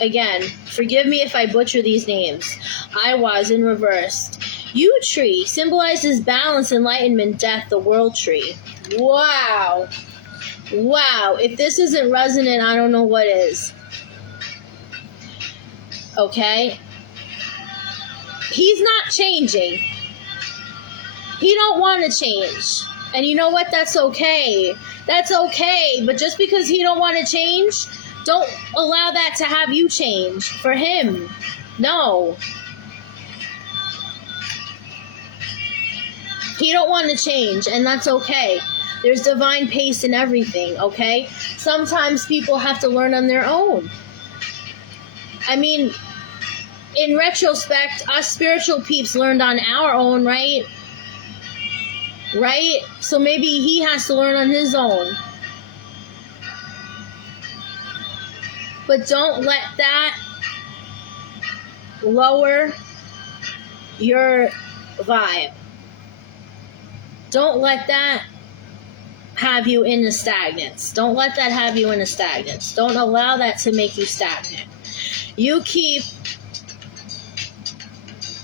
Again, forgive me if I butcher these names. Eiwaz in reversed. Yew tree symbolizes balance, enlightenment, death, the world tree. Wow. Wow. If this isn't resonant, I don't know what is. Okay? He's not changing. He don't want to change. And you know what? That's okay. That's okay. But just because he don't want to change, don't allow that to have you change for him. No. He don't want to change, and that's okay. There's divine pace in everything, okay? Sometimes people have to learn on their own. I mean, in retrospect, us spiritual peeps learned on our own, right? Right? So maybe he has to learn on his own. But don't let that lower your vibe. Don't let that have you in a stagnance. Don't let that have you in a stagnance. Don't allow that to make you stagnant. You keep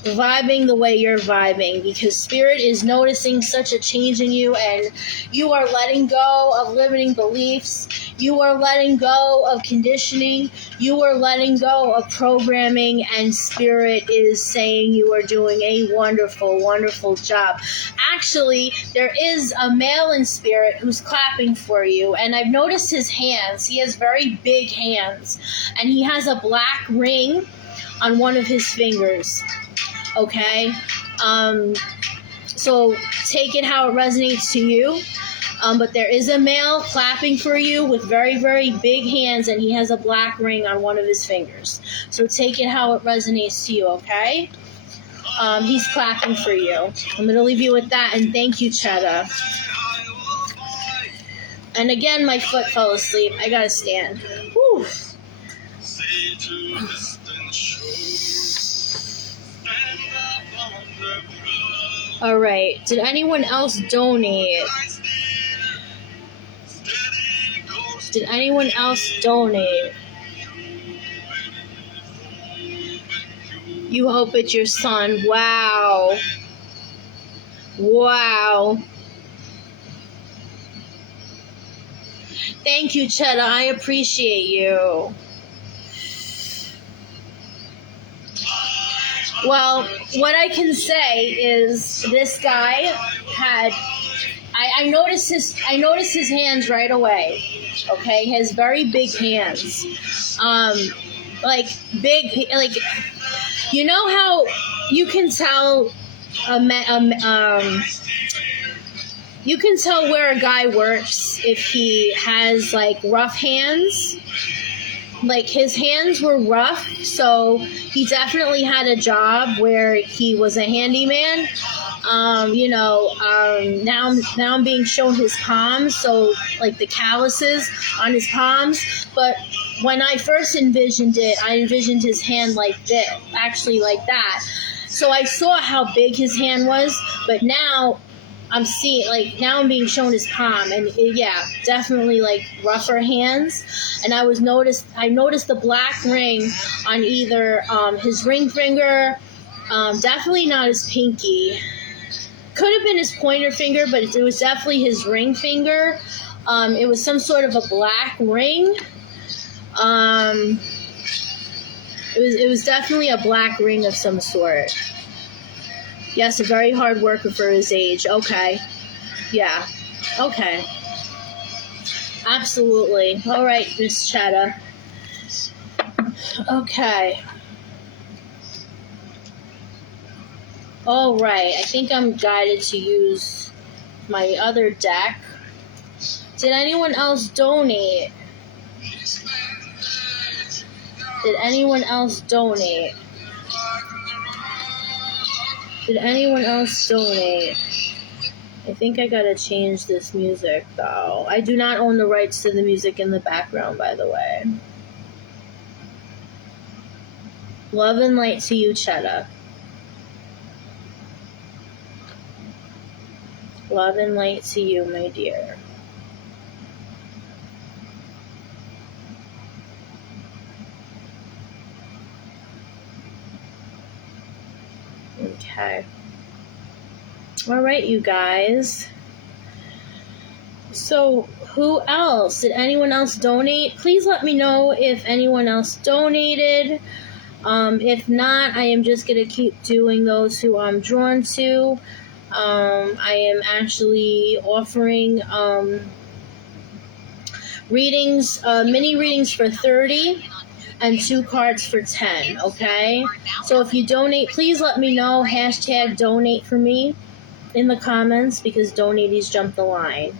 vibing the way you're vibing, because Spirit is noticing such a change in you, and you are letting go of limiting beliefs. You are letting go of conditioning. You are letting go of programming, and Spirit is saying you are doing a wonderful, wonderful job. Actually, there is a male in Spirit who's clapping for you, and I've noticed his hands. He has very big hands, and he has a black ring on one of his fingers. Okay? So take it how it resonates to you. But there is a male clapping for you with very, very big hands, and he has a black ring on one of his fingers. So take it how it resonates to you, okay? He's clapping for you. I'm going to leave you with that, and thank you, Cheddar. And again, my foot fell asleep. I got to stand. Whew. All right. Did anyone else donate? Did anyone else donate? You hope it's your son. Wow. Wow. Thank you, Cheddar. I appreciate you. Well, what I can say is this guy had... I noticed his hands right away. Okay, he has very big hands. Like big, like, you know how you can tell you can tell where a guy works if he has like rough hands. Like his hands were rough, so he definitely had a job where he was a handyman. Now I'm being shown his palms, so like the calluses on his palms. But when I first envisioned it, I envisioned his hand like this, actually like that. So I saw how big his hand was, but now I'm seeing, like, now I'm being shown his palm, and yeah, definitely like rougher hands. And I noticed the black ring on either his ring finger, definitely not his pinky. Could have been his pointer finger, but it was definitely his ring finger. It was some sort of a black ring. It was definitely a black ring of some sort. Yes, a very hard worker for his age. Okay. Yeah. Okay. Absolutely. All right, Miss Chetta. Okay. All right. I think I'm guided to use my other deck. Did anyone else donate? Did anyone else donate? Did anyone else donate? I think I gotta change this music, though. I do not own the rights to the music in the background, by the way. Love and light to you, Chetta. Love and light to you, my dear. Okay. All right, you guys. So, who else? Did anyone else donate? Please let me know if anyone else donated. If not, I am just going to keep doing those who I'm drawn to. I am actually offering readings, mini readings for 30 and 2 cards for 10, okay? So if you donate, please let me know. Hashtag donate for me in the comments because donatees jump the line.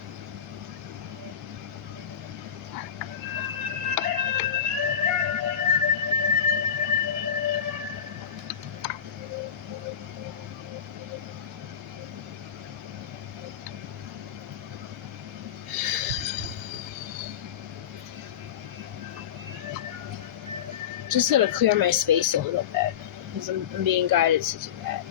Just gonna clear my space a little bit because I'm being guided to do that.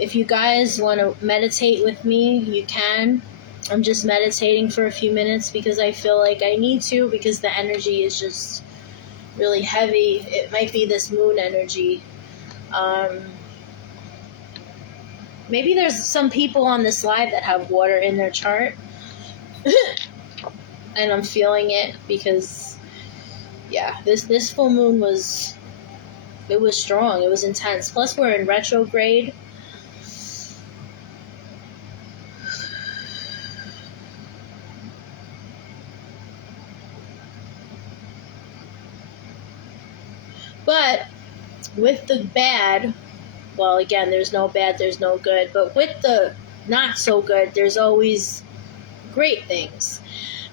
If you guys want to meditate with me, you can. I'm just meditating for a few minutes because I feel like I need to because the energy is just really heavy. It might be this moon energy. Maybe there's some people on this live that have water in their chart. And I'm feeling it because, yeah, this full moon was strong. It was intense. Plus, we're in retrograde. But with the bad, well, again, there's no bad, there's no good. But with the not so good, there's always great things.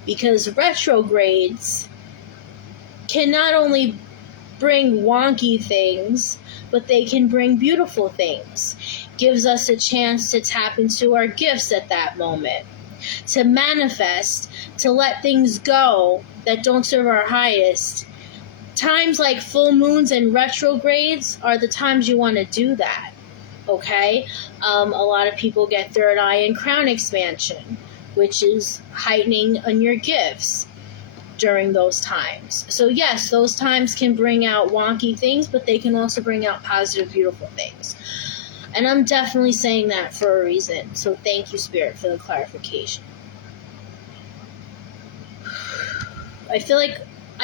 Because retrogrades can not only bring wonky things, but they can bring beautiful things. Gives us a chance to tap into our gifts at that moment. To manifest, to let things go that don't serve our highest. Times like full moons and retrogrades are the times you want to do that, okay? A lot of people get third eye and crown expansion, which is heightening on your gifts during those times. So yes, those times can bring out wonky things, but they can also bring out positive, beautiful things. And I'm definitely saying that for a reason. So thank you, Spirit, for the clarification. I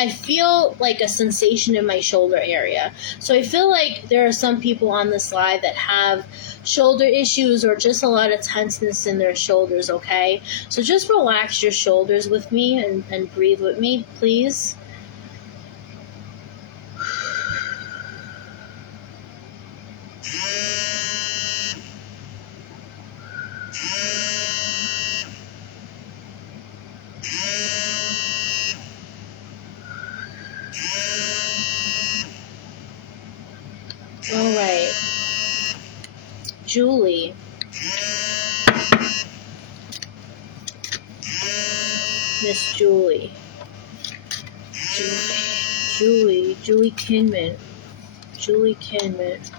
feel like a sensation in my shoulder area. So I feel like there are some people on this live that have shoulder issues or just a lot of tenseness in their shoulders, okay? So just relax your shoulders with me and breathe with me, please. All right. Julie. Miss Julie. Julie Kinman. Julie Kinman.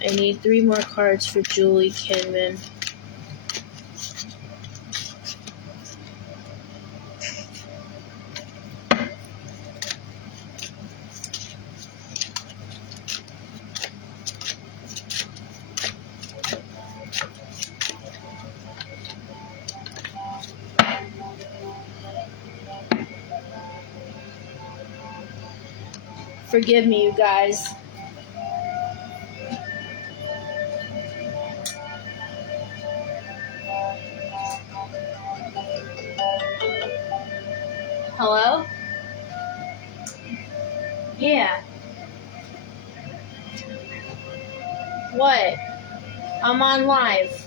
I need 3 more cards for Julie Kinman. Forgive me, you guys. Hello? Yeah. What? I'm on live.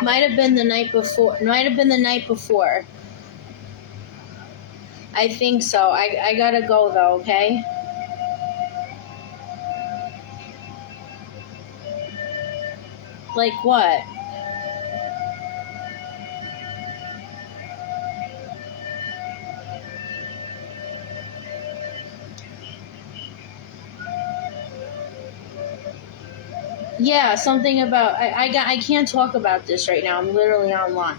Might have been the night before. I think so. I gotta go though, okay? Like what? Yeah, something about I can't talk about this right now. I'm literally online.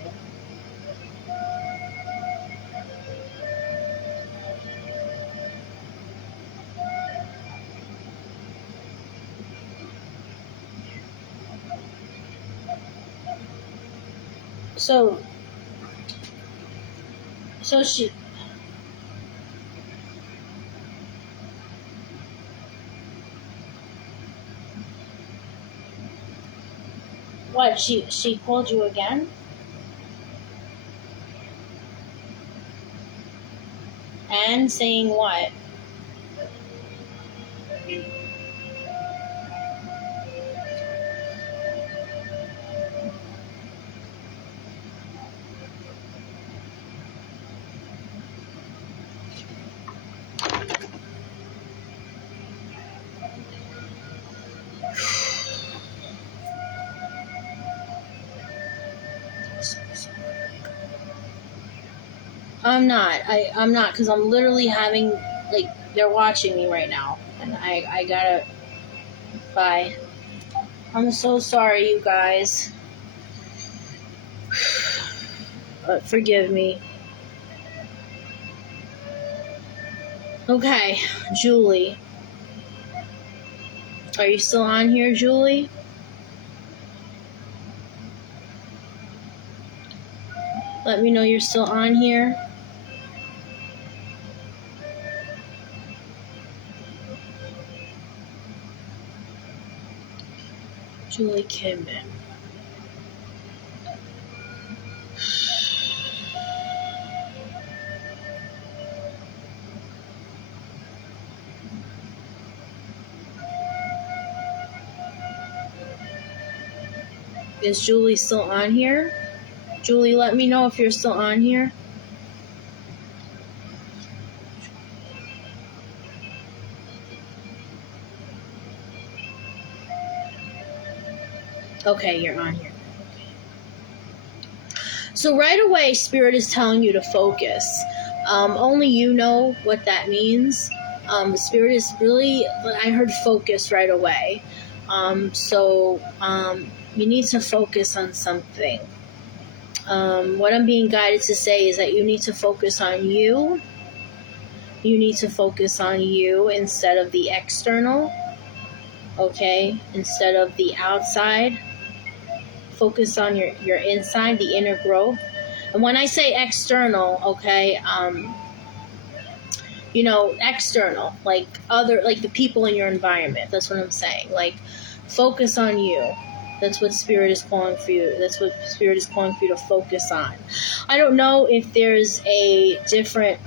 So she what? She called you again? And saying what? I'm not. I'm not because I'm literally having like they're watching me right now, and I gotta. Bye. I'm so sorry, you guys. Forgive me. Okay, Julie. Are you still on here, Julie? Let me know you're still on here. Julie Kidman. Is Julie still on here? Julie, let me know if you're still on here. Okay, you're on here. So right away, Spirit is telling you to focus. Only you know what that means. Spirit is really, I heard focus right away. You need to focus on something. What I'm being guided to say is that you need to focus on you. You need to focus on you instead of the external. Okay? Instead of the outside. Focus on your inside, the inner growth. And when I say external, okay, external, like the people in your environment. That's what I'm saying. Like, focus on you. That's what Spirit is calling for you. That's what Spirit is calling for you to focus on. I don't know if there's a different,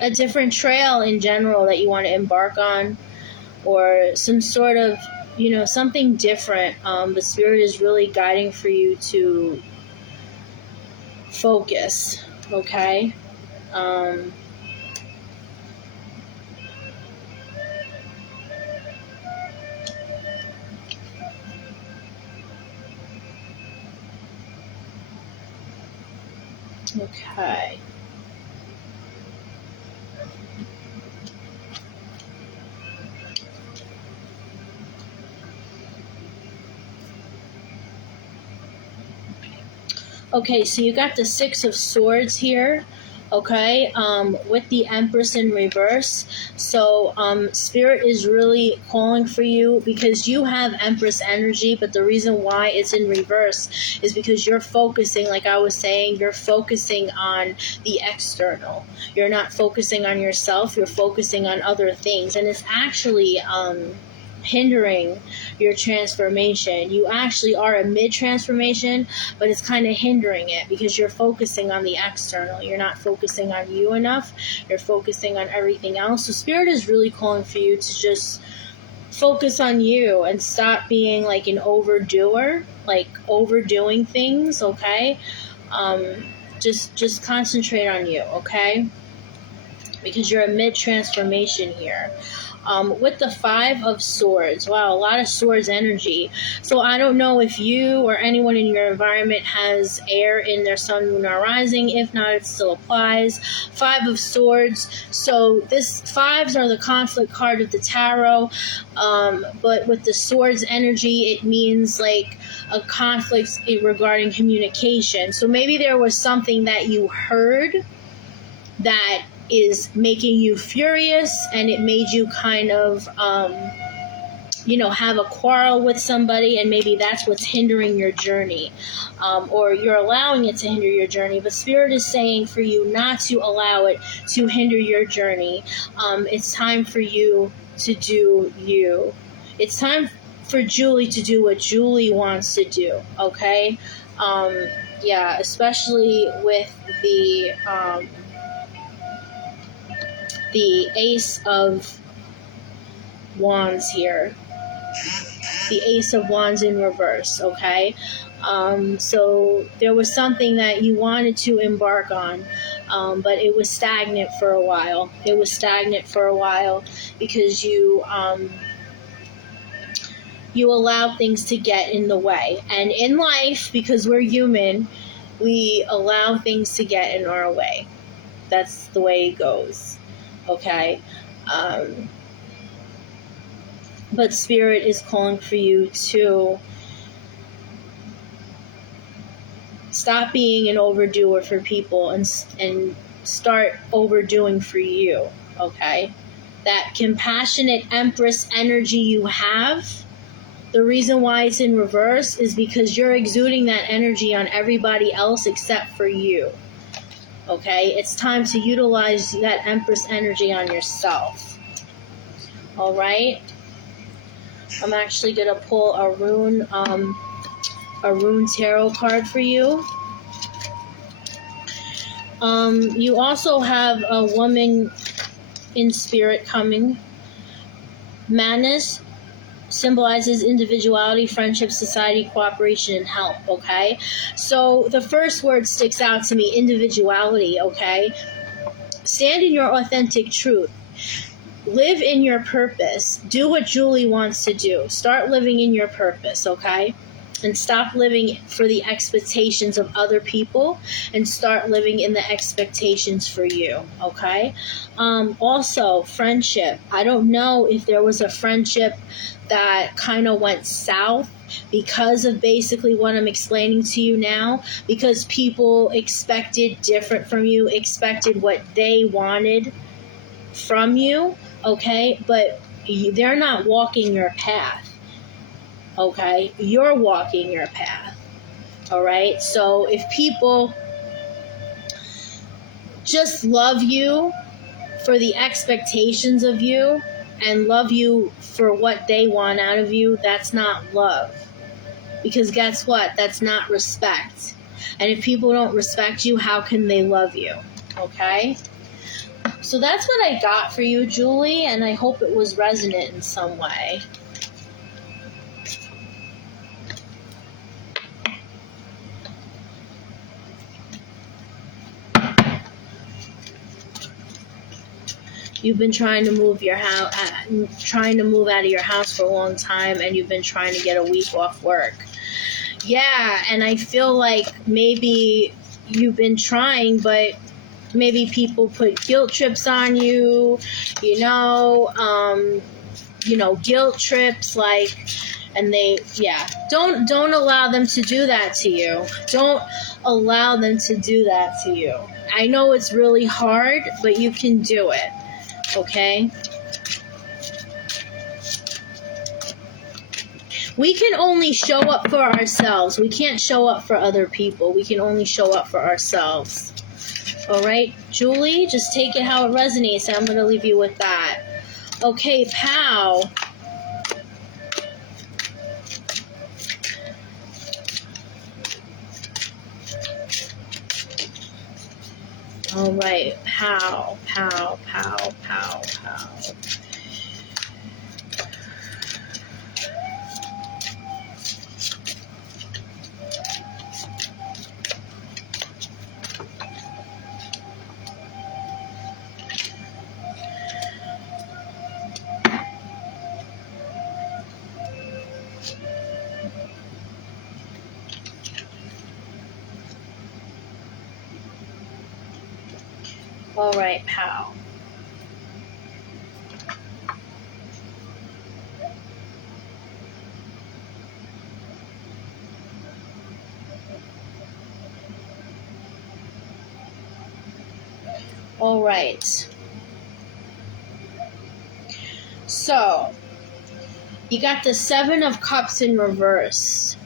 a different trail in general that you want to embark on, or some sort of, something different. The Spirit is really guiding for you to focus, okay? Okay. Okay, so you got the Six of Swords here, okay, with the Empress in reverse. So Spirit is really calling for you because you have Empress energy, but the reason why it's in reverse is because you're focusing, like I was saying, you're focusing on the external. You're not focusing on yourself, you're focusing on other things. And it's actually hindering your transformation. You actually are a mid-transformation, but it's kind of hindering it because you're focusing on the external. You're not focusing on you enough. You're focusing on everything else. So Spirit is really calling for you to just focus on you and stop being like an overdoer, like overdoing things, okay? Just concentrate on you, okay? Because you're a mid-transformation here. With the Five of Swords. Wow, a lot of swords energy. So I don't know if you or anyone in your environment has air in their sun, moon, or rising. If not, it still applies. Five of Swords. So fives are the conflict card of the tarot. But with the swords energy, it means like a conflict regarding communication. So maybe there was something that you heard that is making you furious, and it made you kind of have a quarrel with somebody, and maybe that's what's hindering your journey, or you're allowing it to hinder your journey. But Spirit is saying for you not to allow it to hinder your journey. It's time for you to do you. It's time for Julie to do what Julie wants to do, okay? Yeah, especially with the Ace of Wands here. The Ace of Wands in reverse, okay? So there was something that you wanted to embark on, but it was stagnant for a while. It was stagnant for a while because you allow things to get in the way. And in life, because we're human, we allow things to get in our way. That's the way it goes. Okay, but Spirit is calling for you to stop being an overdoer for people and start overdoing for you. Okay, that compassionate Empress energy you have. The reason why it's in reverse is because you're exuding that energy on everybody else except for you. Okay, it's time to utilize that Empress energy on yourself. All right, I'm actually gonna pull a rune tarot card for you. You also have a woman in spirit coming. Madness symbolizes individuality, friendship, society, cooperation, and help, okay? So the first word sticks out to me, individuality, okay? Stand in your authentic truth. Live in your purpose. Do what Julie wants to do. Start living in your purpose, okay? And stop living for the expectations of other people and start living in the expectations for you, okay? Also, friendship. I don't know if there was a friendship that kind of went south because of basically what I'm explaining to you now, because people expected different from you, expected what they wanted from you, okay? But they're not walking your path. Okay, you're walking your path. All right, so if people just love you for the expectations of you and love you for what they want out of you, that's not love. Because guess what? That's not respect. And if people don't respect you, how can they love you? Okay? So that's what I got for you, Julie, and I hope it was resonant in some way. You've been trying to move your house, trying to move out of your house for a long time, and you've been trying to get a week off work. Yeah, and I feel like maybe you've been trying, but maybe people put guilt trips on you, guilt trips like, And don't allow them to do that to you. Don't allow them to do that to you. I know it's really hard, but you can do it. Okay? We can only show up for ourselves. We can't show up for other people. We can only show up for ourselves. All right, Julie, just take it how it resonates. And I'm going to leave you with that. Okay, Pal. All right, Pal. All right, Pal. All right. So, you got the Seven of Cups in reverse.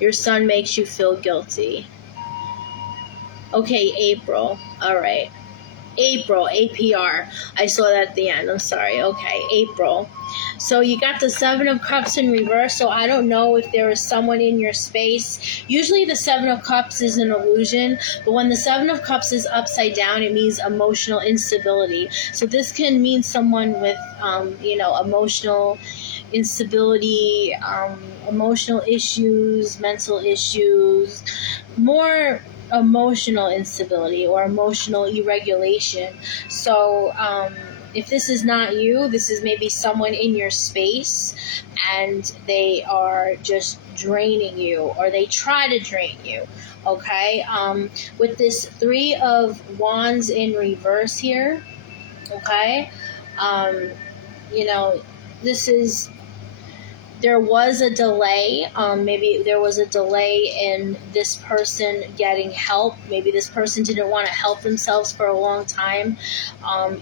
Your son makes you feel guilty. Okay, April. All right. April, APR. I saw that at the end. I'm sorry. Okay, April. So you got the Seven of Cups in reverse. So I don't know if there is someone in your space. Usually the Seven of Cups is an illusion, but when the Seven of Cups is upside down, it means emotional instability. So this can mean someone with, emotional instability, emotional issues, mental issues, more emotional instability or emotional irregulation. So if this is not you, this is maybe someone in your space and they are just draining you or they try to drain you. Okay, with this Three of Wands in reverse here, okay, there was a delay. Maybe there was a delay in this person getting help. Maybe this person didn't want to help themselves for a long time.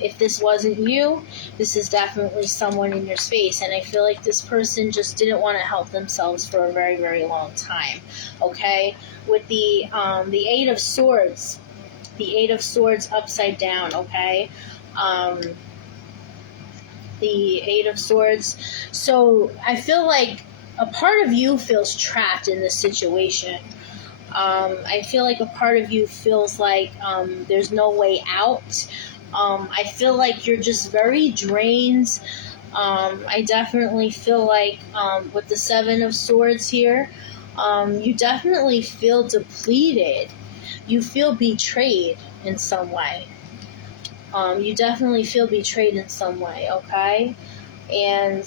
If this wasn't you, this is definitely someone in your space. And I feel like this person just didn't want to help themselves for a very, very long time. Okay? With the Eight of Swords. The Eight of Swords upside down, okay? The Eight of Swords. So I feel like a part of you feels trapped in this situation. I feel like a part of you feels like there's no way out. I feel like you're just very drained. I definitely feel like with the Seven of Swords here, you definitely feel depleted. You feel betrayed in some way. You definitely feel betrayed in some way, okay? And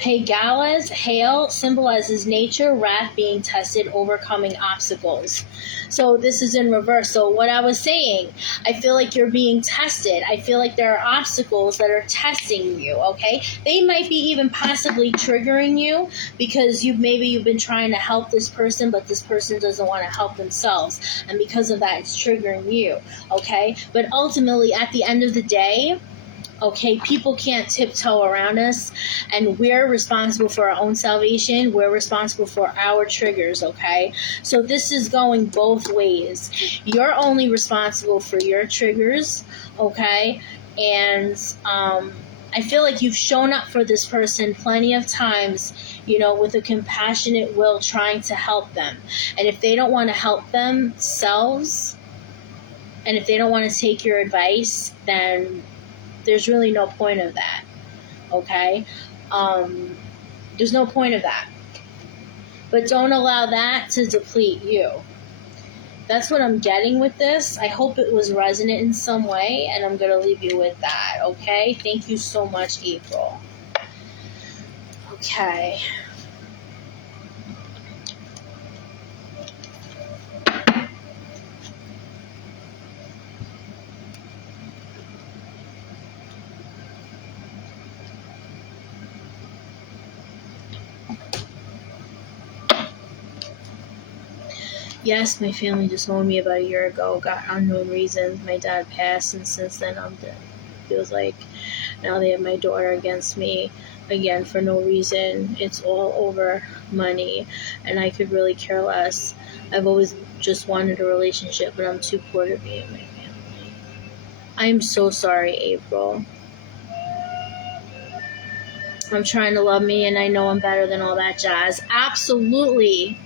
Hey, Galas, hail symbolizes nature, wrath being tested, overcoming obstacles. So this is in reverse. So what I was saying, I feel like you're being tested. I feel like there are obstacles that are testing you, okay? They might be even possibly triggering you because you've been trying to help this person, but this person doesn't want to help themselves. And because of that, it's triggering you, okay? But ultimately, at the end of the day, okay, people can't tiptoe around us, and we're responsible for our own salvation. We're responsible for our triggers, okay? So this is going both ways. You're only responsible for your triggers, okay? And I feel like you've shown up for this person plenty of times, with a compassionate will trying to help them. And if they don't want to help themselves, and if they don't want to take your advice, then there's really no point of that, okay? There's no point of that. But don't allow that to deplete you. That's what I'm getting with this. I hope it was resonant in some way, and I'm going to leave you with that, okay? Thank you so much, April. Okay. Yes, my family disowned me about a year ago. Got unknown reasons. My dad passed, and since then I'm dead. Feels like now they have my daughter against me again for no reason. It's all over money, and I could really care less. I've always just wanted a relationship, but I'm too poor to be in my family. I'm so sorry, April. I'm trying to love me, and I know I'm better than all that jazz. Absolutely.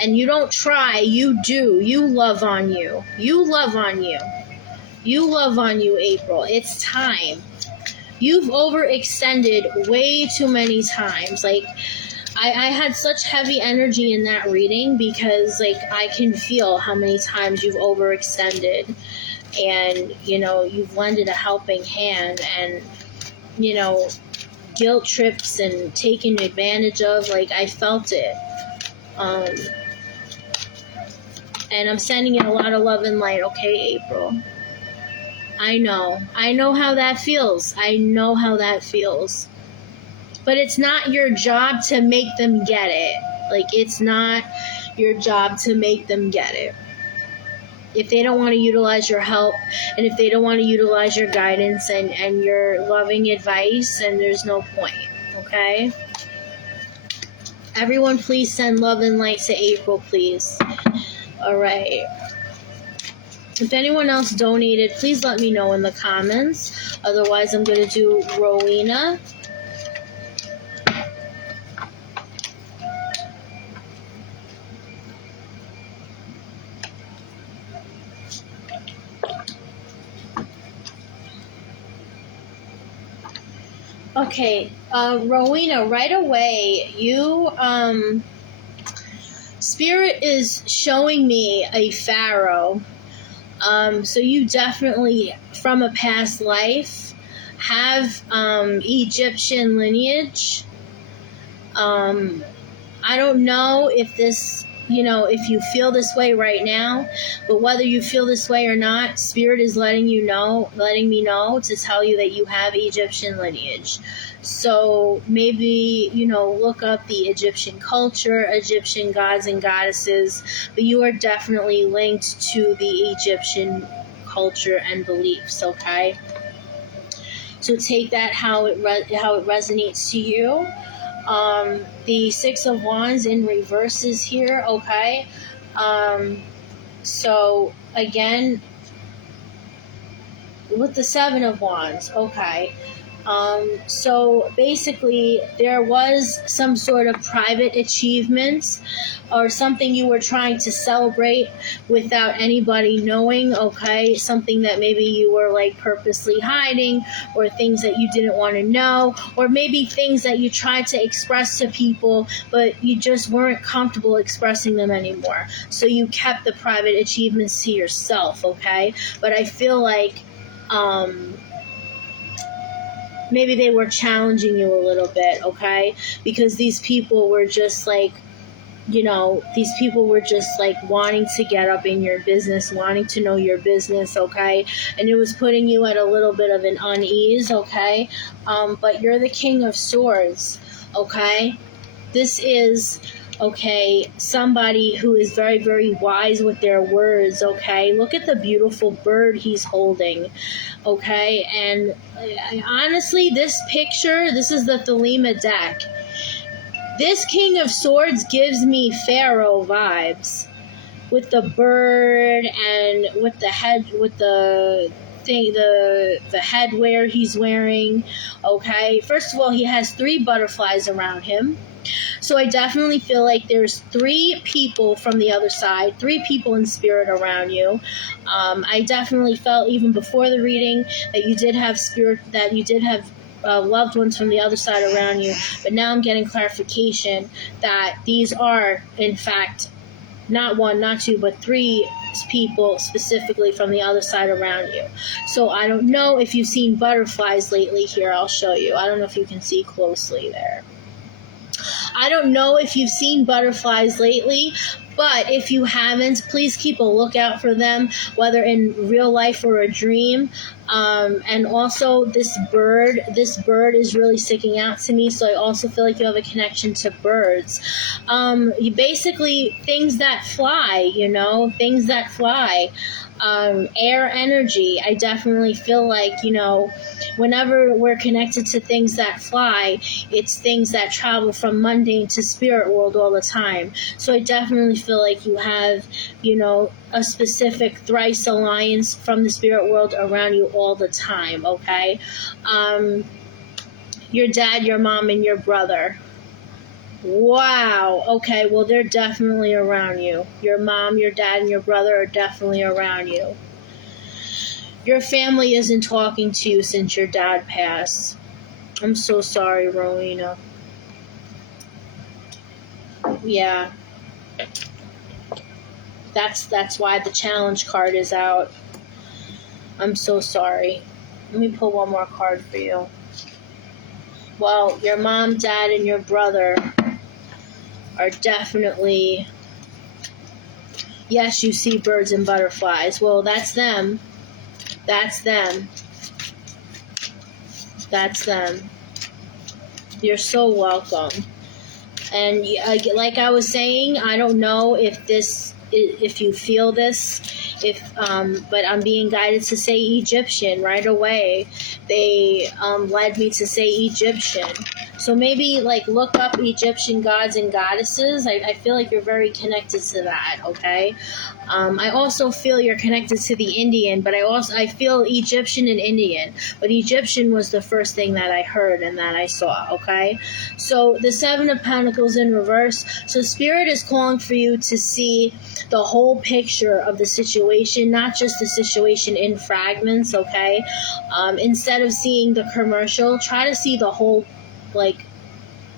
And you don't try, you do. You love on you. You love on you. You love on you, April. It's time. You've overextended way too many times. Like, I had such heavy energy in that reading because, like, I can feel how many times you've overextended. And, you know, you've lended a helping hand and, you know, guilt trips and taken advantage of. Like, I felt it. And I'm sending you a lot of love and light, okay, April? I know how that feels. I know how that feels. But it's not your job to make them get it. Like, it's not your job to make them get it. If they don't want to utilize your help, and if they don't want to utilize your guidance and your loving advice, then there's no point, okay? Everyone, please send love and light to April, please. All right. If anyone else donated, please let me know in the comments. Otherwise, I'm going to do Rowena. Okay, Rowena, right away, you, Spirit is showing me a pharaoh. So you definitely, from a past life, have Egyptian lineage. I don't know if this, you know, if you feel this way right now, but whether you feel this way or not, Spirit is letting me know to tell you that you have Egyptian lineage. So maybe, you know, look up the Egyptian culture, Egyptian gods and goddesses, but you are definitely linked to the Egyptian culture and beliefs, okay? So take that how it resonates to you. The Six of Wands in reverse is here, okay? So again, with the Seven of Wands, okay? So basically there was some sort of private achievements or something you were trying to celebrate without anybody knowing, okay? Something that maybe you were like purposely hiding, or things that you didn't want to know, or maybe things that you tried to express to people but you just weren't comfortable expressing them anymore. So you kept the private achievements to yourself, okay? But I feel like maybe they were challenging you a little bit, okay? Because these people were just like, you know, these people were just like wanting to get up in your business, wanting to know your business, okay? And it was putting you at a little bit of an unease, okay? But you're the King of Swords, okay? This is, okay, somebody who is very, very wise with their words, okay? Look at the beautiful bird he's holding, okay? And honestly, this picture, this is the Thelema deck. This King of Swords gives me Pharaoh vibes with the bird and with the head, with the thing, the headwear he's wearing, okay? First of all, he has 3 butterflies around him. So I definitely feel like there's 3 people from the other side, 3 people in spirit around you. I definitely felt even before the reading that you did have spirit, that you did have loved ones from the other side around you. But now I'm getting clarification that these are, in fact, not 1, not 2, but 3 people specifically from the other side around you. So I don't know if you've seen butterflies lately. Here, I'll show you. I don't know if you can see closely there. I don't know if you've seen butterflies lately, but if you haven't, please keep a lookout for them, whether in real life or a dream. And also this bird is really sticking out to me, so I also feel like you have a connection to birds. You basically, things that fly, things that fly. Air energy. I definitely feel like, whenever we're connected to things that fly, it's things that travel from mundane to spirit world all the time. So I definitely feel like you have, a specific thrice alliance from the spirit world around you all the time, okay? Your dad, your mom, and your brother. Wow. Okay, well, they're definitely around you. Your mom, your dad, and your brother are definitely around you. Your family isn't talking to you since your dad passed. I'm so sorry, Rowena. Yeah. That's why the challenge card is out. I'm so sorry. Let me pull one more card for you. Well, your mom, dad, and your brother are definitely... Yes, you see birds and butterflies. Well, that's them. That's them. That's them. You're so welcome. And like I was saying, I don't know if you feel this, but I'm being guided to say Egyptian right away. They led me to say Egyptian. So maybe look up Egyptian gods and goddesses. I feel like you're very connected to that, okay? I also feel you're connected to the Indian, but I feel Egyptian and Indian. But Egyptian was the first thing that I heard and that I saw, okay? So the Seven of Pentacles in reverse. So Spirit is calling for you to see the whole picture of the situation, not just the situation in fragments, okay? Instead of seeing the commercial, try to see the whole,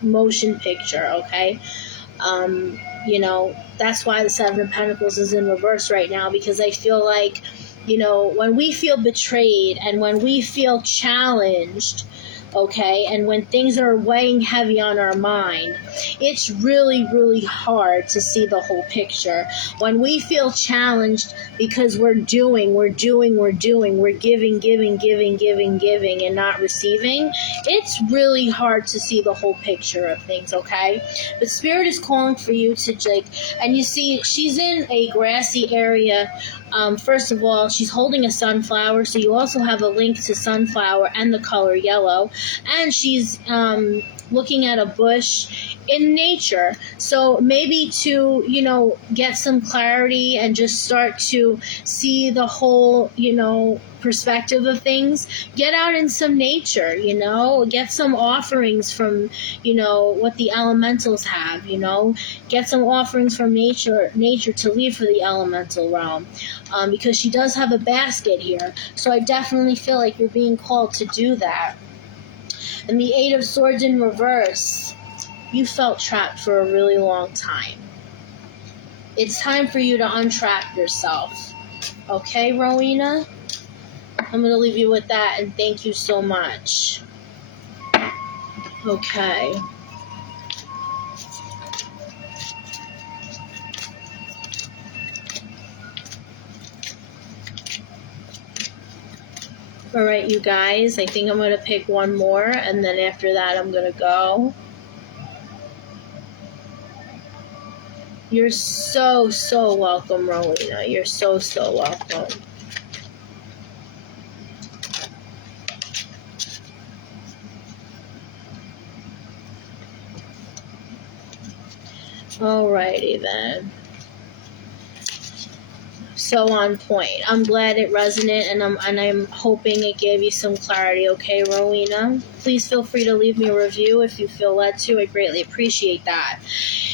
motion picture, okay? That's why the Seven of Pentacles is in reverse right now, because I feel like, when we feel betrayed and when we feel challenged, okay, and when things are weighing heavy on our mind, it's really, really hard to see the whole picture. When we feel challenged because we're giving, and not receiving, it's really hard to see the whole picture of things, okay? But Spirit is calling for you to, and you see, she's in a grassy area. First of all, she's holding a sunflower, so you also have a link to sunflower and the color yellow. And she's looking at a bush in nature. So maybe to, get some clarity and just start to see the whole, perspective of things, get out in some nature, get some offerings from, what the elementals have, get some offerings from nature to leave for the elemental realm, because she does have a basket here. So I definitely feel like you're being called to do that. And the Eight of Swords in reverse, you felt trapped for a really long time. It's time for you to untrap yourself. Okay, Rowena? I'm going to leave you with that, and thank you so much. Okay. All right, you guys, I think I'm going to pick one more, and then after that, I'm going to go. You're so, so welcome, Rowena. You're so, so welcome. Alrighty then. So on point. I'm glad it resonated, and I'm hoping it gave you some clarity, okay, Rowena? Please feel free to leave me a review if you feel led to. I greatly appreciate that.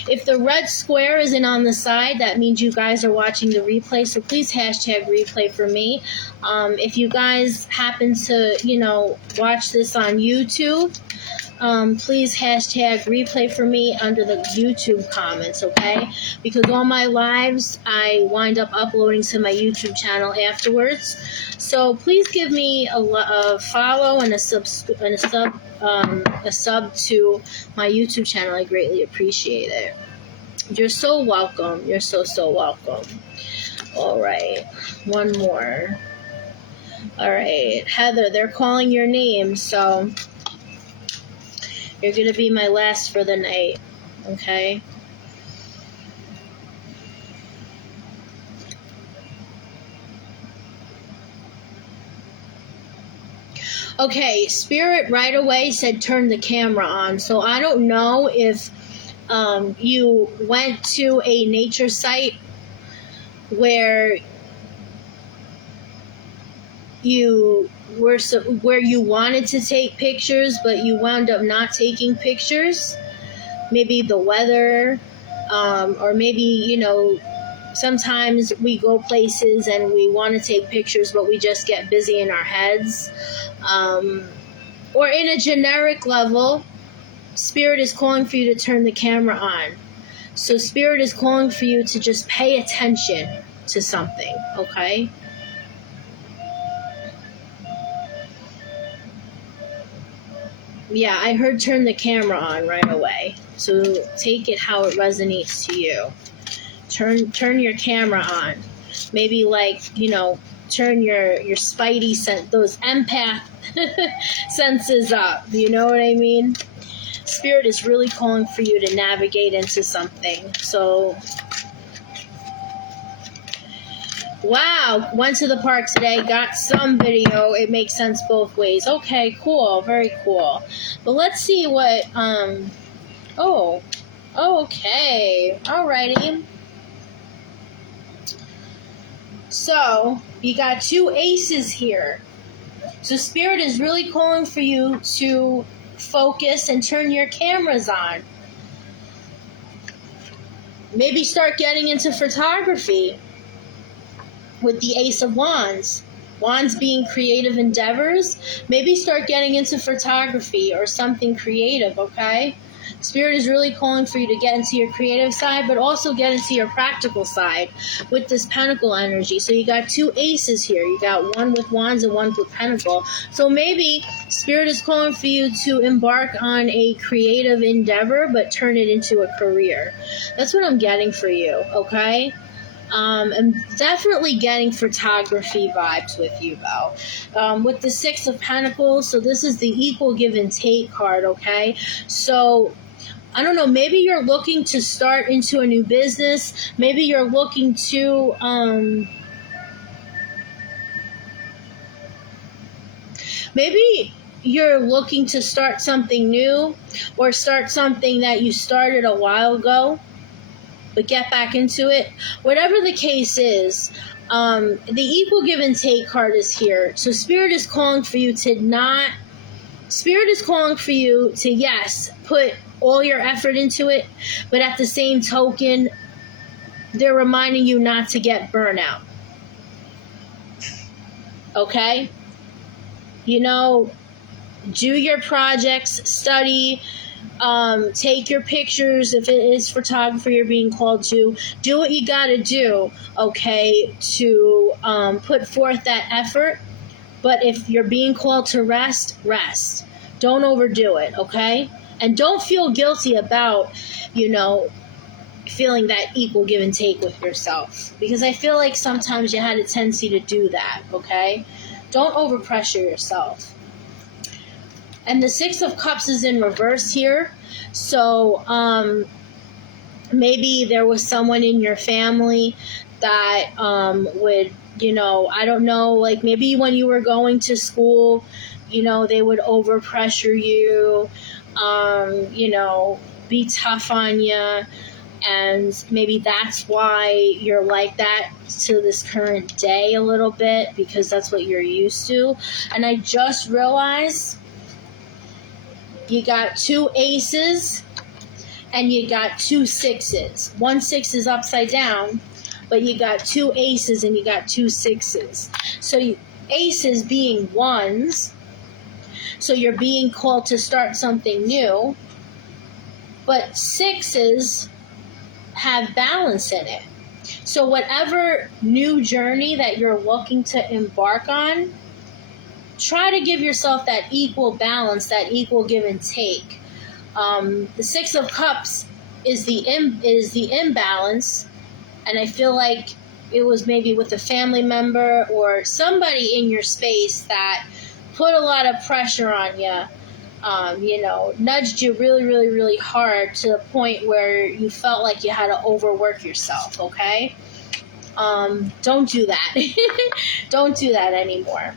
If the red square isn't on the side, that means you guys are watching the replay, so please hashtag replay for me. If you guys happen to, watch this on YouTube, please hashtag replay for me under the YouTube comments, okay? Because all my lives I wind up uploading to my YouTube channel afterwards. So please give me a follow and a sub to my YouTube channel. I greatly appreciate it. You're so welcome. You're so welcome. All right, one more. All right, Heather, they're calling your name, so you're going to be my last for the night, okay? Okay, Spirit right away said turn the camera on, so I don't know if you went to a nature site where you wanted to take pictures, but you wound up not taking pictures. Maybe the weather, or maybe, sometimes we go places and we want to take pictures, but we just get busy in our heads. Or in a generic level, Spirit is calling for you to turn the camera on. So Spirit is calling for you to just pay attention to something, okay? Yeah, I heard turn the camera on right away. So take it how it resonates to you. Turn your camera on. Maybe turn your spidey sense, those empath senses up. You know what I mean? Spirit is really calling for you to navigate into something. So, wow, went to the park today, got some video. It makes sense both ways. Okay, cool, very cool. But let's see what, okay, alrighty. So, you got 2 aces here. So Spirit is really calling for you to focus and turn your cameras on. Maybe start getting into photography with the Ace of Wands. Wands being creative endeavors. Maybe start getting into photography or something creative, okay? Spirit is really calling for you to get into your creative side, but also get into your practical side with this Pentacle energy. So you got 2 aces here. You got one with Wands and one with Pentacle. So maybe Spirit is calling for you to embark on a creative endeavor, but turn it into a career. That's what I'm getting for you, okay? I'm definitely getting photography vibes with you, though. With the 6 of Pentacles, so this is the equal give and take card, okay? So, I don't know, maybe you're looking to start into a new business. Maybe you're looking to, maybe you're looking to start something new or start something that you started a while ago, but get back into it. Whatever the case is, the equal give and take card is here. So Spirit is calling for you to yes, put all your effort into it, but at the same token, they're reminding you not to get burnout. Okay? Do your projects, study, take your pictures if it is photography you're being called to. Do what you gotta do, okay, to put forth that effort. But if you're being called to rest. Don't overdo it, okay? And don't feel guilty about, feeling that equal give and take with yourself. Because I feel like sometimes you had a tendency to do that, okay? Don't overpressure yourself. And the 6 of Cups is in reverse here. So maybe there was someone in your family that would, I don't know, like maybe when you were going to school, they would overpressure you, be tough on you. And maybe that's why you're like that to this current day a little bit, because that's what you're used to. And I just realized you got 2 aces and you got 2 6s. 1 6 is upside down, but you got 2 aces and you got 2 6s. So aces being ones. So you're being called to start something new. But 6s have balance in it. So whatever new journey that you're looking to embark on, try to give yourself that equal balance, that equal give and take. The 6 of Cups is the imbalance, and I feel like it was maybe with a family member or somebody in your space that put a lot of pressure on you. Nudged you really, really, really hard to the point where you felt like you had to overwork yourself, okay? Don't do that. Don't do that anymore.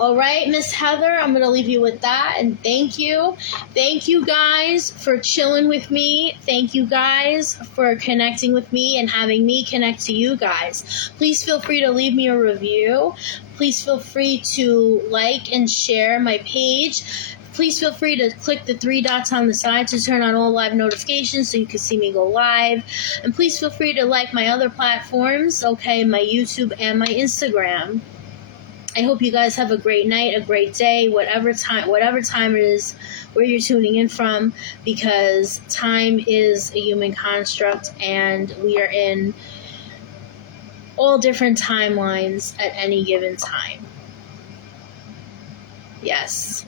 All right, Miss Heather, I'm going to leave you with that, and thank you. Thank you guys for chilling with me. Thank you guys for connecting with me and having me connect to you guys. Please feel free to leave me a review. Please feel free to like and share my page. Please feel free to click the 3 dots on the side to turn on all live notifications so you can see me go live. And please feel free to like my other platforms, okay, my YouTube and my Instagram. I hope you guys have a great night, a great day, whatever time it is where you're tuning in from, because time is a human construct and we are in all different timelines at any given time. Yes,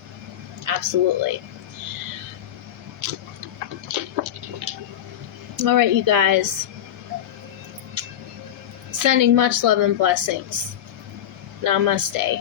absolutely. All right, you guys. Sending much love and blessings. Namaste.